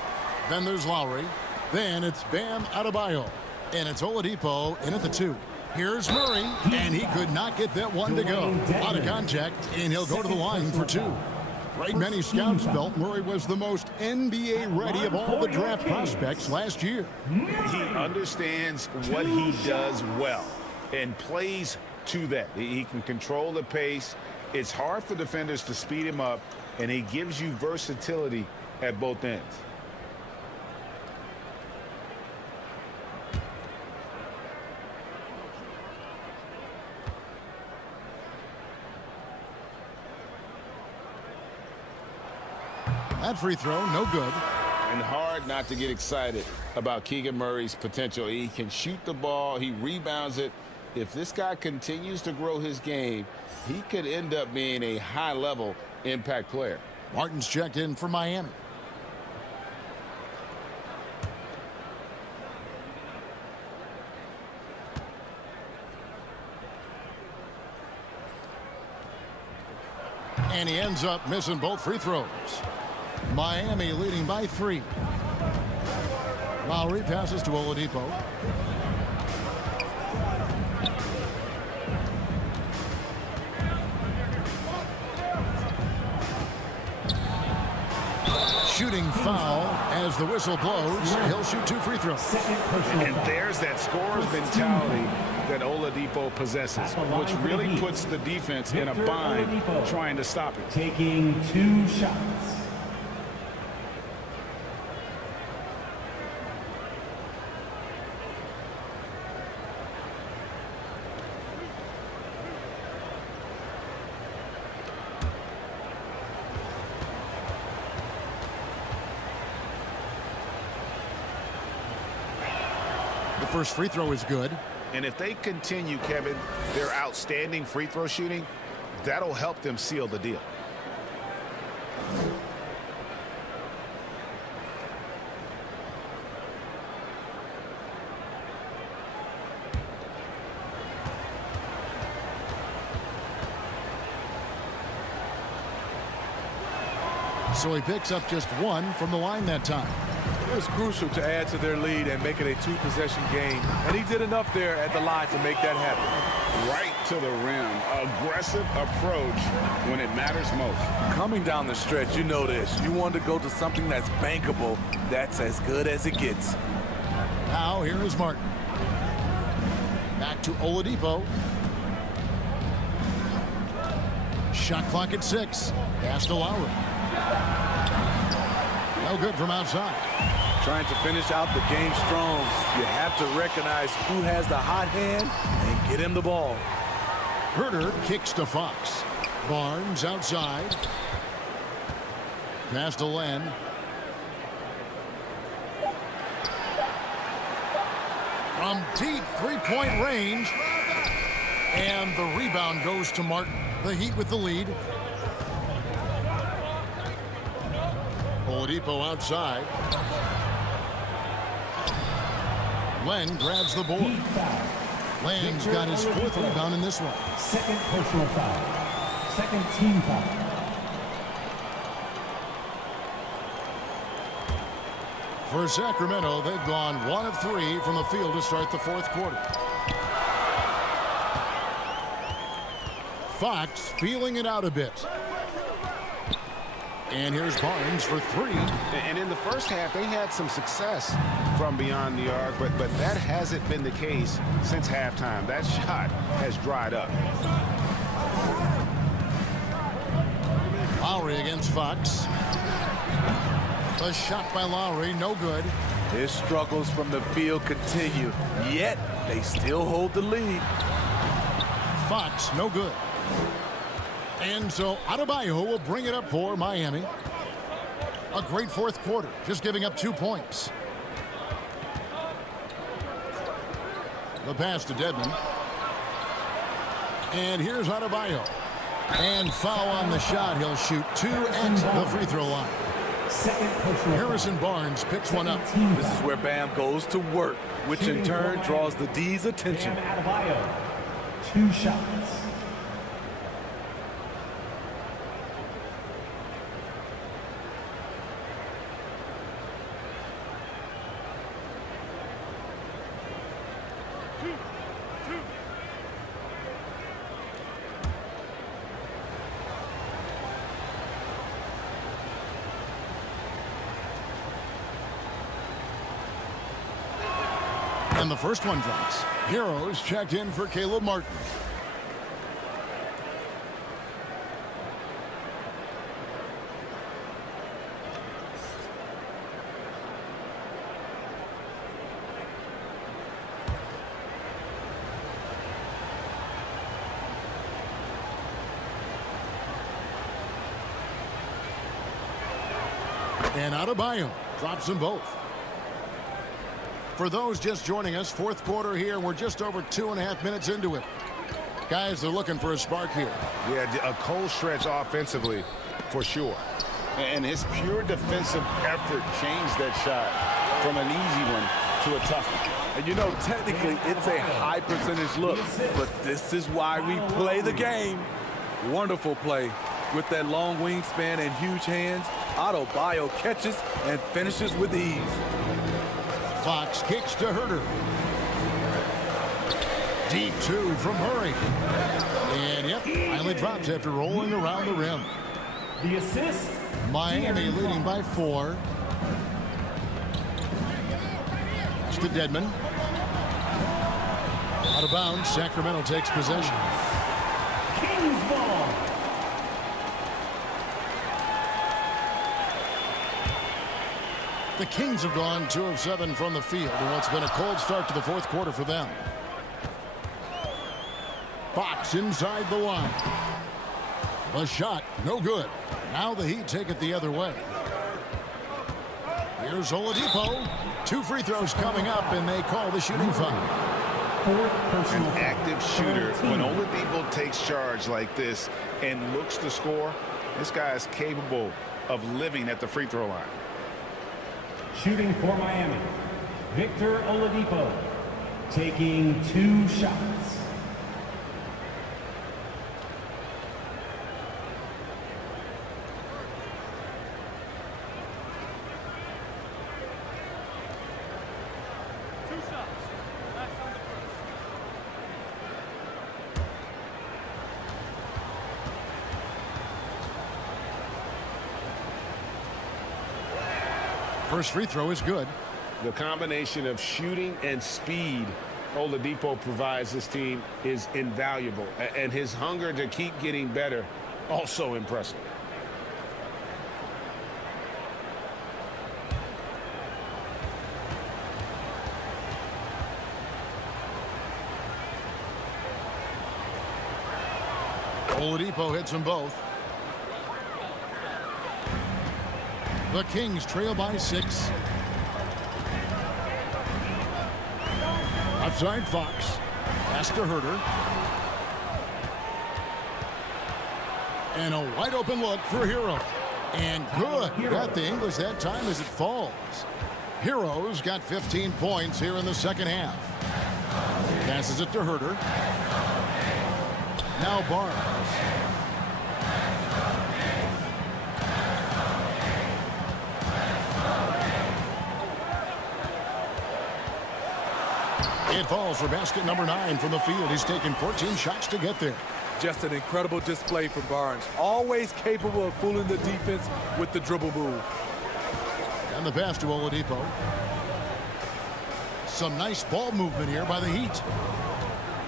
Then there's Lowry. Then it's Bam Adebayo. And it's Oladipo in at the 2. Here's Murray, and he could not get that one to go. Out of contact, and he'll go to the line for 2. Right, many scouts felt Murray was the most NBA-ready of all the draft prospects last year. He understands what he does well and plays to that. He can control the pace. It's hard for defenders to speed him up, and he gives you versatility at both ends. That free throw, no good. and hard not to get excited about Keegan Murray's potential. He can shoot the ball. He rebounds it. If this guy continues to grow his game, he could end up being a high-level impact player. Martin's checked in for Miami. And he ends up missing both free throws. Miami leading by 3. Lowry passes to Oladipo. Shooting foul as the whistle blows. He'll shoot 2 free throws. And there's that scorer's mentality that Oladipo possesses, which really puts the defense in a bind trying to stop it. Taking 2 shots. The first free throw is good. And if they continue, Kevin, their outstanding free throw shooting, that'll help them seal the deal. So he picks up just 1 from the line that time. It was crucial to add to their lead and make it a 2-possession game. And he did enough there at the line to make that happen. Right to the rim. Aggressive approach when it matters most. Coming down the stretch, you know this. You want to go to something that's bankable. That's as good as it gets. Now here is Martin. Back to Oladipo. Shot clock at 6. Pass to Lowry. No good from outside. Trying to finish out the game strong. You have to recognize who has the hot hand and get him the ball. Herter kicks to Fox. Barnes outside. Pass to Len. From deep three-point range. And the rebound goes to Martin. The Heat with the lead. Oladipo outside. Len grabs the board. Len's got his 4th rebound in this one. Second personal foul. Second team foul. For Sacramento, they've gone 1 of 3 from the field to start the 4th quarter. Fox feeling it out a bit. And here's Barnes for 3. And in the first half, they had some success from beyond the arc, but that hasn't been the case since halftime. That shot has dried up. Lowry against Fox. A shot by Lowry, no good. His struggles from the field continue, yet they still hold the lead. Fox, no good. And so Adebayo will bring it up for Miami. A great 4th quarter, just giving up 2 points. The pass to Dedmon. And here's Adebayo. And foul on the shot. He'll shoot 2 at the free throw line. Harrison Barnes picks one up. This is where Bam goes to work, which in turn draws the D's attention. Adebayo, 2 shots. And the first one drops. Heroes checked in for Caleb Martin. And Adebayo Drops them both. For those just joining us, fourth quarter here. We're just over 2.5 minutes into it. Guys are looking for a spark here. Yeah, a cold stretch offensively for sure. And his pure defensive effort changed that shot from an easy one to a tough one. And you know, technically, it's a high percentage look, but this is why we play the game. Wonderful play. With that long wingspan and huge hands, Adebayo catches and finishes with ease. Fox kicks to Herter. Deep two from Murray. And yep, finally drops after rolling around the rim. The assist. Miami leading by 4. It's to Dedmon. Out of bounds, Sacramento takes possession. Kings ball. The Kings have gone 2 of 7 from the field in what's been a cold start to the fourth quarter for them. Fox inside the line. A shot, no good. Now the Heat take it the other way. Here's Oladipo. 2 free throws coming up, and they call the shooting foul. An active shooter. When Oladipo takes charge like this and looks to score, this guy is capable of living at the free throw line. Shooting for Miami, Victor Oladipo, taking 2 shots. First free throw is good. The combination of shooting and speed Oladipo provides this team is invaluable. And his hunger to keep getting better, also impressive. Oladipo hits them both. The Kings trail by 6. Outside Fox. Pass to Herter. And a wide open look for Hero. And good. Got the English that time as it falls. Hero's got 15 points here in the second half. Passes it to Herter. Now Barnes. It falls for basket number 9 from the field. He's taken 14 shots to get there. Just an incredible display from Barnes. Always capable of fooling the defense with the dribble move. And the pass to Oladipo. Some nice ball movement here by the Heat.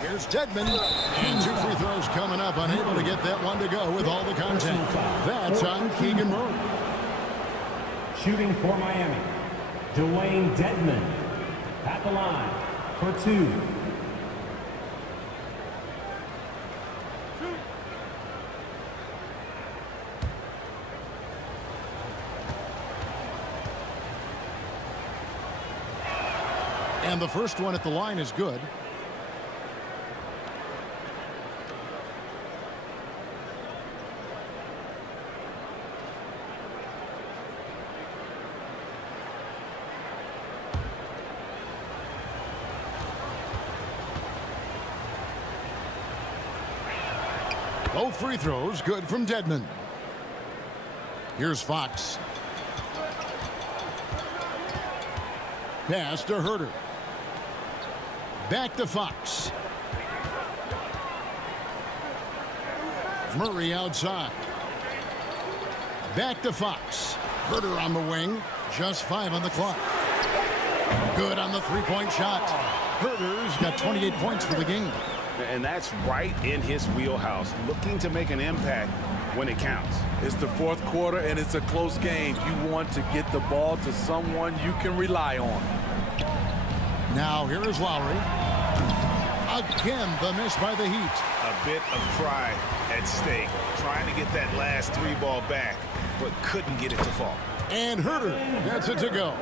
Here's Dedmon. And 2 free throws coming up. Unable to get that one to go with all the contact. That's on Keegan Murray. Shooting for Miami, Dwayne Dedmon at the line for 2. And the first one at the line is good. Both free throws good from Dedmon. Here's Fox. Pass to Herter. Back to Fox. Murray outside. Back to Fox. Herter on the wing. Just 5 on the clock. Good on the three-point shot. Herter's got 28 points for the game. And that's right in his wheelhouse, looking to make an impact when it counts. It's the fourth quarter, and it's a close game. You want to get the ball to someone you can rely on. Now here is Lowry. Again, the miss by the Heat. A bit of pride at stake, trying to get that last 3 ball back, but couldn't get it to fall. And Herter gets it to go.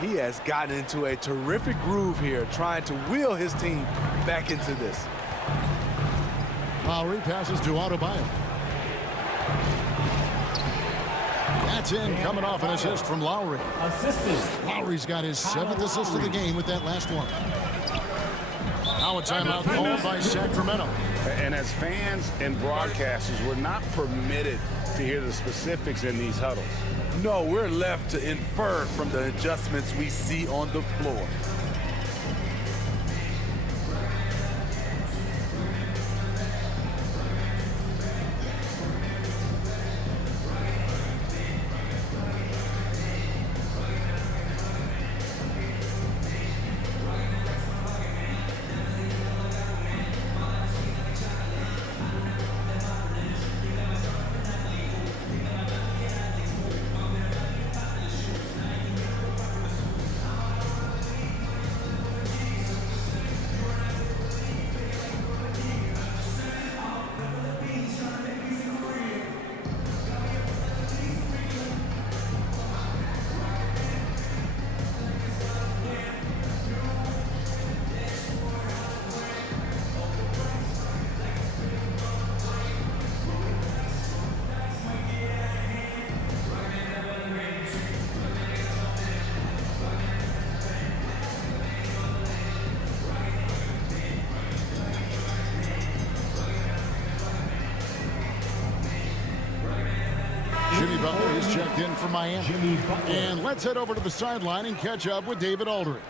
He has gotten into a terrific groove here, trying to wheel his team back into this. Lowry passes to Adebayo. That's in, coming off an assist from Lowry. Lowry's got his 7th assist of the game with that last one. Now a timeout called by Sacramento. And as fans and broadcasters, we're not permitted to hear the specifics in these huddles. No, we're left to infer from the adjustments we see on the floor. Jimmy Butler is checked in for Miami. And let's head over to the sideline and catch up with David Aldridge.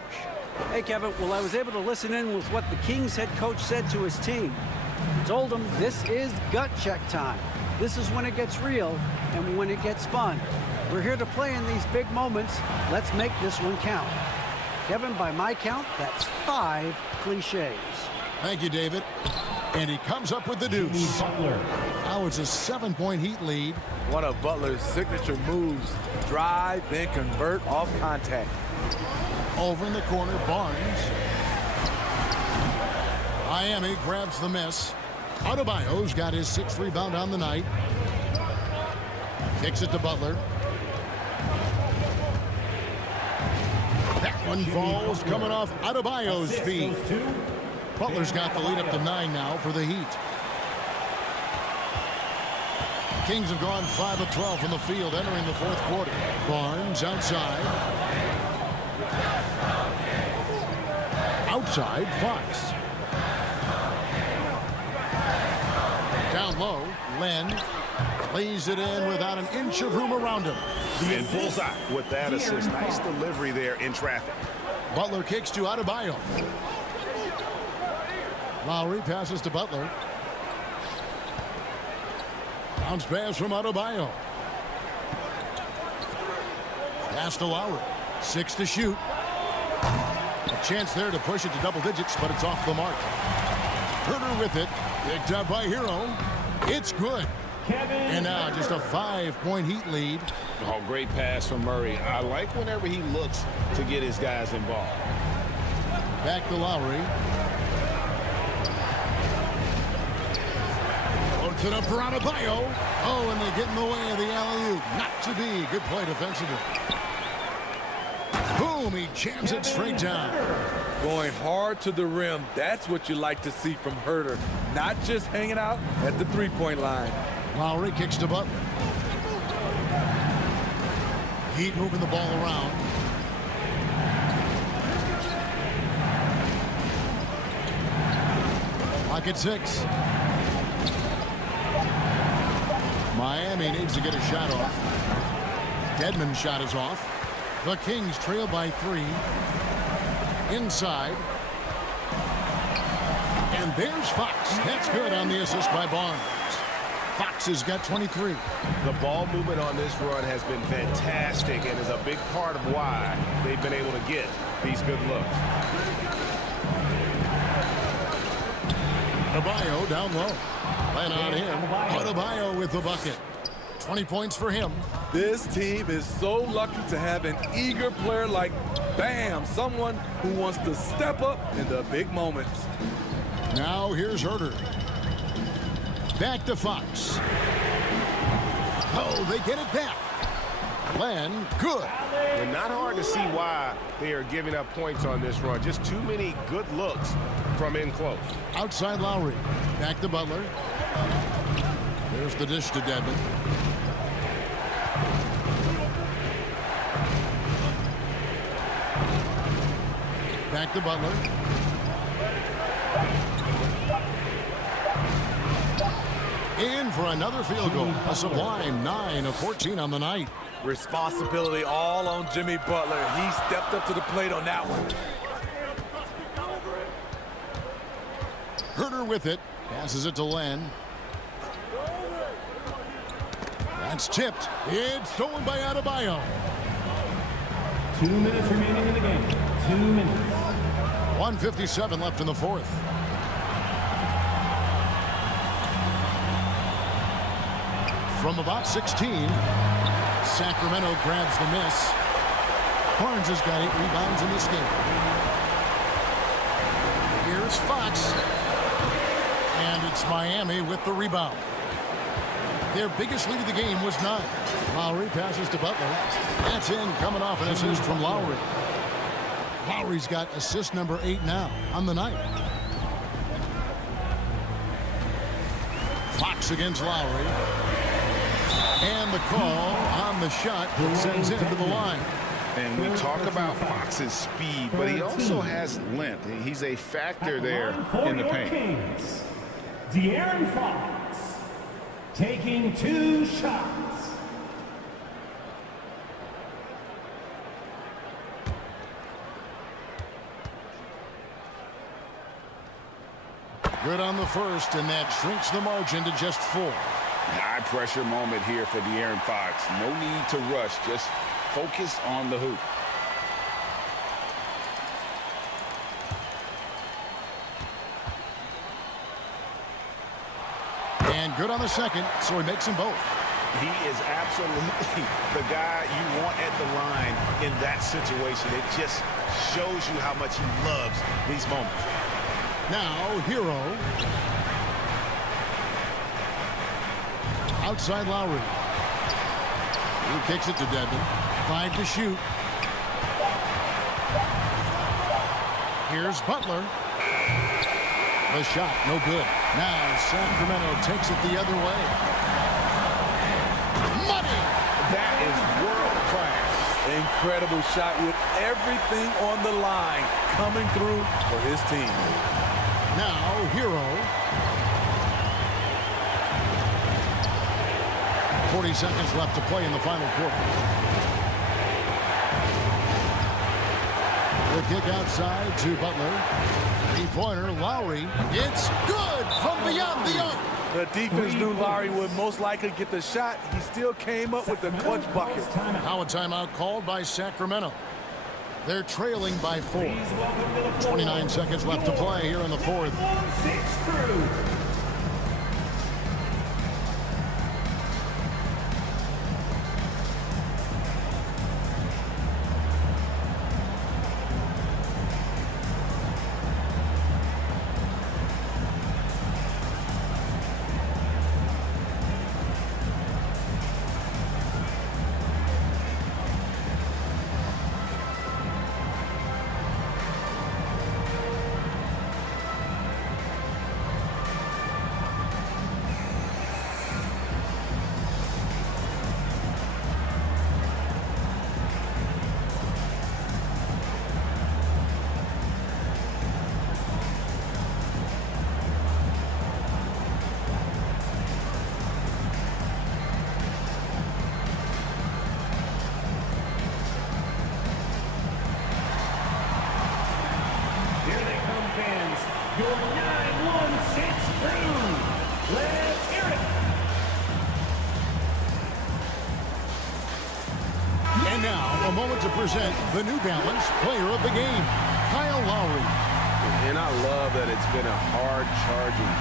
Hey, Kevin. Well, I was able to listen in with what the Kings head coach said to his team. He told them this is gut check time. This is when it gets real and when it gets fun. We're here to play in these big moments. Let's make this one count. Kevin, by my count, that's 5 cliches. Thank you, David. And he comes up with the deuce. Now it's a 7-point Heat lead. One of Butler's signature moves, drive, then convert off contact. Over in the corner, Barnes. Miami grabs the miss. Adebayo's got his 6th rebound on the night. Kicks it to Butler. That one falls, coming off Adebayo's feet. Butler's got the lead up to 9 now for the Heat. Kings have gone 5 of 12 from the field entering the 4th quarter. Barnes outside. Outside, Fox. Down low, Len lays it in without an inch of room around him. And bullseye with that assist. Nice delivery there in traffic. Butler kicks to Adebayo. Lowry passes to Butler. Bounce pass from Adebayo. Pass to Lowry. 6 to shoot. A chance there to push it to double digits, but it's off the mark. Herter with it. Picked up by Hero. It's good. And now just a 5-point Heat lead. Oh, great pass from Murray. I like whenever he looks to get his guys involved. Back to Lowry. Puts it up for Adebayo. Oh, and they get in the way of the alley-oop. Not to be. Good play defensively. Boom, he jams it straight down. Going hard to the rim, that's what you like to see from Herter. Not just hanging out at the three-point line. Lowry kicks to Butler. Heat moving the ball around. Clock at 6. Miami needs to get a shot off. Dedmon's shot is off. The Kings trail by 3. Inside. And there's Fox. That's good on the assist by Barnes. Fox has got 23. The ball movement on this run has been fantastic and is a big part of why they've been able to get these good looks. Adebayo down low. Len on him. Adebayo with the bucket. 20 points for him. This team is so lucky to have an eager player like Bam, someone who wants to step up in the big moments. Now here's Herter. Back to Fox. Oh, they get it back. Len, good. And not hard to see why they are giving up points on this run. Just too many good looks from in close. Outside Lowry. Back to Butler. There's the dish to Dedmon. Back to Butler. In for another field goal. A sublime 9 of 14 on the night. Responsibility all on Jimmy Butler. He stepped up to the plate on that one. Herter with it. Passes it to Len. That's tipped. It's stolen by Adebayo. 2 minutes remaining in the game. 2 minutes. 1:57 left in the fourth. From about 16, Sacramento grabs the miss. Barnes has got 8 rebounds in this game. Here's Fox. And it's Miami with the rebound. Their biggest lead of the game was 9. Lowry passes to Butler. That's in, coming off an assist from Lowry. Lowry's got assist number 8 now on the night. Fox against Lowry. And the call on the shot that sends him to the line. And we talk about Fox's speed, but he also has length. He's a factor there in the paint. De'Aaron Fox taking 2 shots. Good on the first, and that shrinks the margin to just 4. High pressure moment here for De'Aaron Fox. No need to rush. Just focus on the hoop. And good on the second, so he makes them both. He is absolutely the guy you want at the line in that situation. It just shows you how much he loves these moments. Now, Hero. Outside Lowry. He kicks it to Dedmon. 5 to shoot. Here's Butler. The shot, no good. Now Sacramento takes it the other way. Money! That is world class. Incredible shot with everything on the line coming through for his team. Now Hero. 40 seconds left to play in the final quarter. The kick outside to Butler. 3-pointer, Lowry. It's good from beyond the arc. The defense knew Lowry would most likely get the shot. He still came up with the clutch bucket. Now a timeout called by Sacramento. They're trailing by 4. 29 seconds left to play here in the fourth. 6 crew. Your 916 crew. Let's hear it. And now, a moment to present the New Balance Player of the Game, Kyle Lowry. And I love that it's been a hard-charging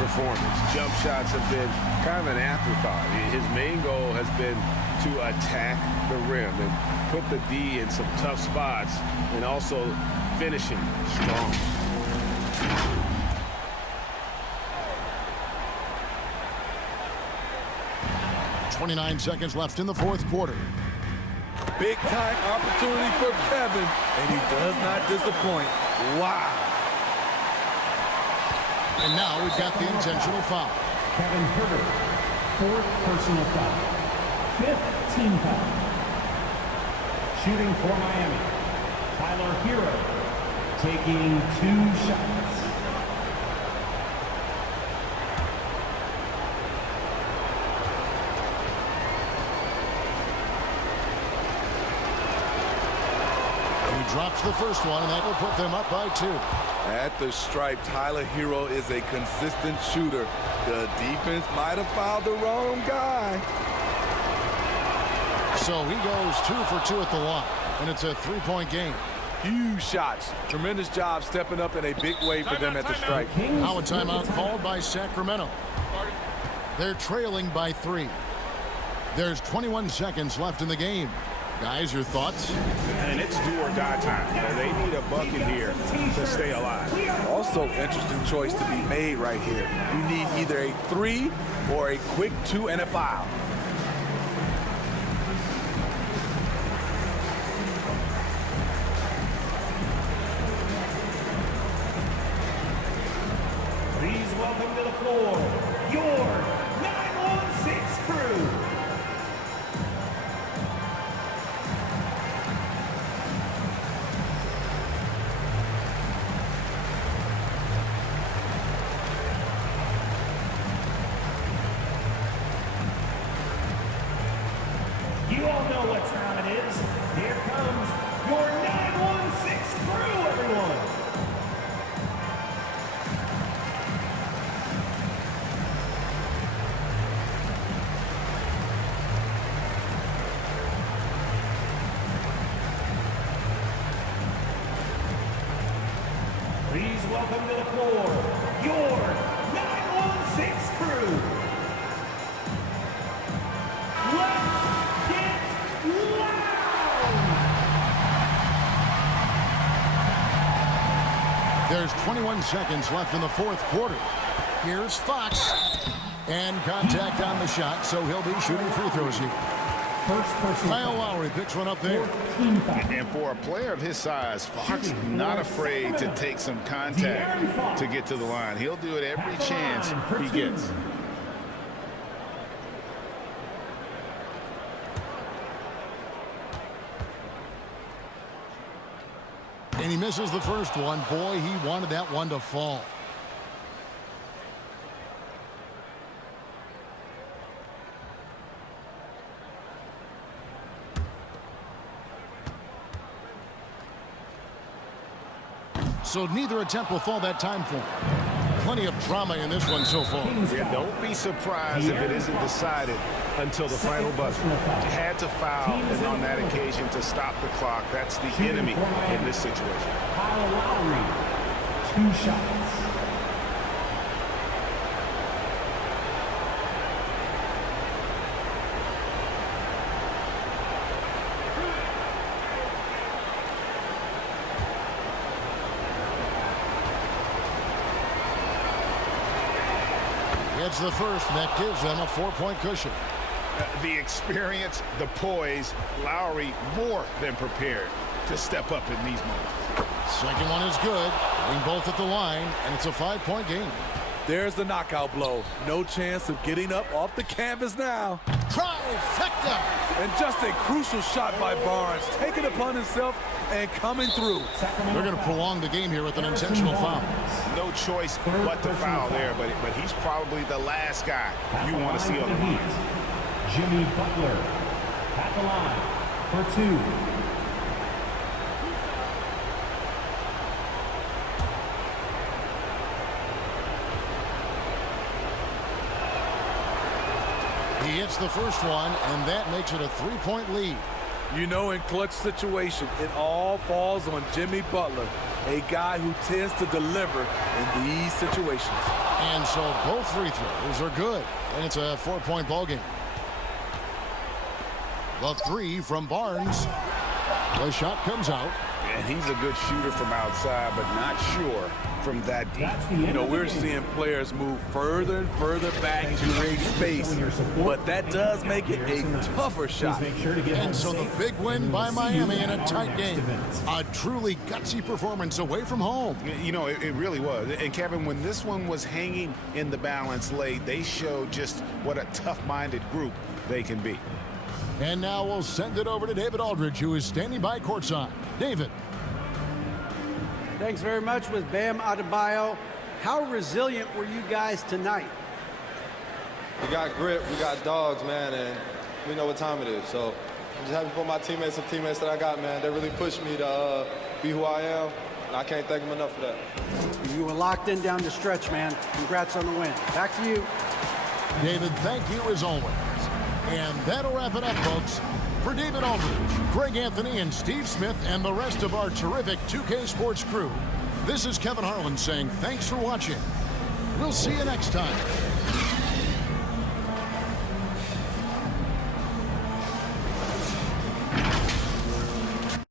performance. Jump shots have been kind of an afterthought. His main goal has been to attack the rim and put the D in some tough spots and also finishing strong. 29 seconds left in the fourth quarter. big-time opportunity for Kevin, and he does not disappoint. Wow. And now we've got the intentional foul. Kevin Herter, 4th personal foul. 5th team foul. Shooting for Miami, Tyler Hero, taking 2 shots. He drops the first one, and that will put them up by 2. At the stripe, Tyler Hero is a consistent shooter. The defense might have fouled the wrong guy. So he goes 2 for 2 at the line, and it's a 3-point game. Huge shots. Tremendous job stepping up in a big way for them at the stripe. Now a timeout called by Sacramento. They're trailing by 3. There's 21 seconds left in the game. Guys, your thoughts? And it's do or die time. You know, they need a bucket here to stay alive. Also, interesting choice to be made right here. You need either a 3 or a quick 2 and a foul. Please welcome to the floor, your 916 crew. You all know what time it is. Here comes your 916 crew, everyone. Please welcome to the floor, your 916 crew. Let's get loud! There's 21 seconds left in the 4th quarter. Here's Fox. And contact on the shot, so he'll be shooting free throws here. First person. Kyle Lowry picks one up there. And for a player of his size, Fox not afraid to take some contact to get to the line. He'll do it every chance he gets. And he misses the first one. Boy, he wanted that one to fall. So neither attempt will fall that time for him. Plenty of drama in this one so far. Yeah, don't be surprised if it isn't decided until the final buzzer. Had to foul, and on that occasion to stop the clock. That's the enemy in this situation. Kyle Lowry, 2 shots. It's the first, and that gives them a 4-point cushion. The experience, the poise, Lowry more than prepared to step up in these moments. Second one is good. Getting both at the line, and it's a 5-point game. There's the knockout blow. No chance of getting up off the canvas now. Trifecta! And just a crucial shot by Barnes, taking it upon himself and coming through. They're going to prolong the game here with an intentional foul. No choice but to foul there, but he's probably the last guy you want to see on the line. Jimmy Butler at the line for 2. He hits the first one, and that makes it a 3-point lead. You know, in clutch situation, it all falls on Jimmy Butler, a guy who tends to deliver in these situations. And so both free throws are good, and it's a 4-point ball game. The 3 from Barnes. The shot comes out. And he's a good shooter from outside, but not sure from that deep. You know, we're seeing players move further and further back to create space, but that does make it a tougher shot. And so the big win by Miami in a tight game. A truly gutsy performance away from home. You know, it really was. And Kevin, when this one was hanging in the balance late, they showed just what a tough-minded group they can be. And now we'll send it over to David Aldridge, who is standing by courtside. David. Thanks very much with Bam Adebayo. How resilient were you guys tonight? We got grit, we got dogs, man, and we know what time it is. So I'm just happy for my teammates and teammates that I got, man. They really pushed me to be who I am, and I can't thank them enough for that. You were locked in down the stretch, man. Congrats on the win. Back to you. David, thank you as always. And that'll wrap it up, folks. For David Aldridge, Greg Anthony, and Steve Smith, and the rest of our terrific 2K Sports crew, this is Kevin Harlan saying thanks for watching. We'll see you next time.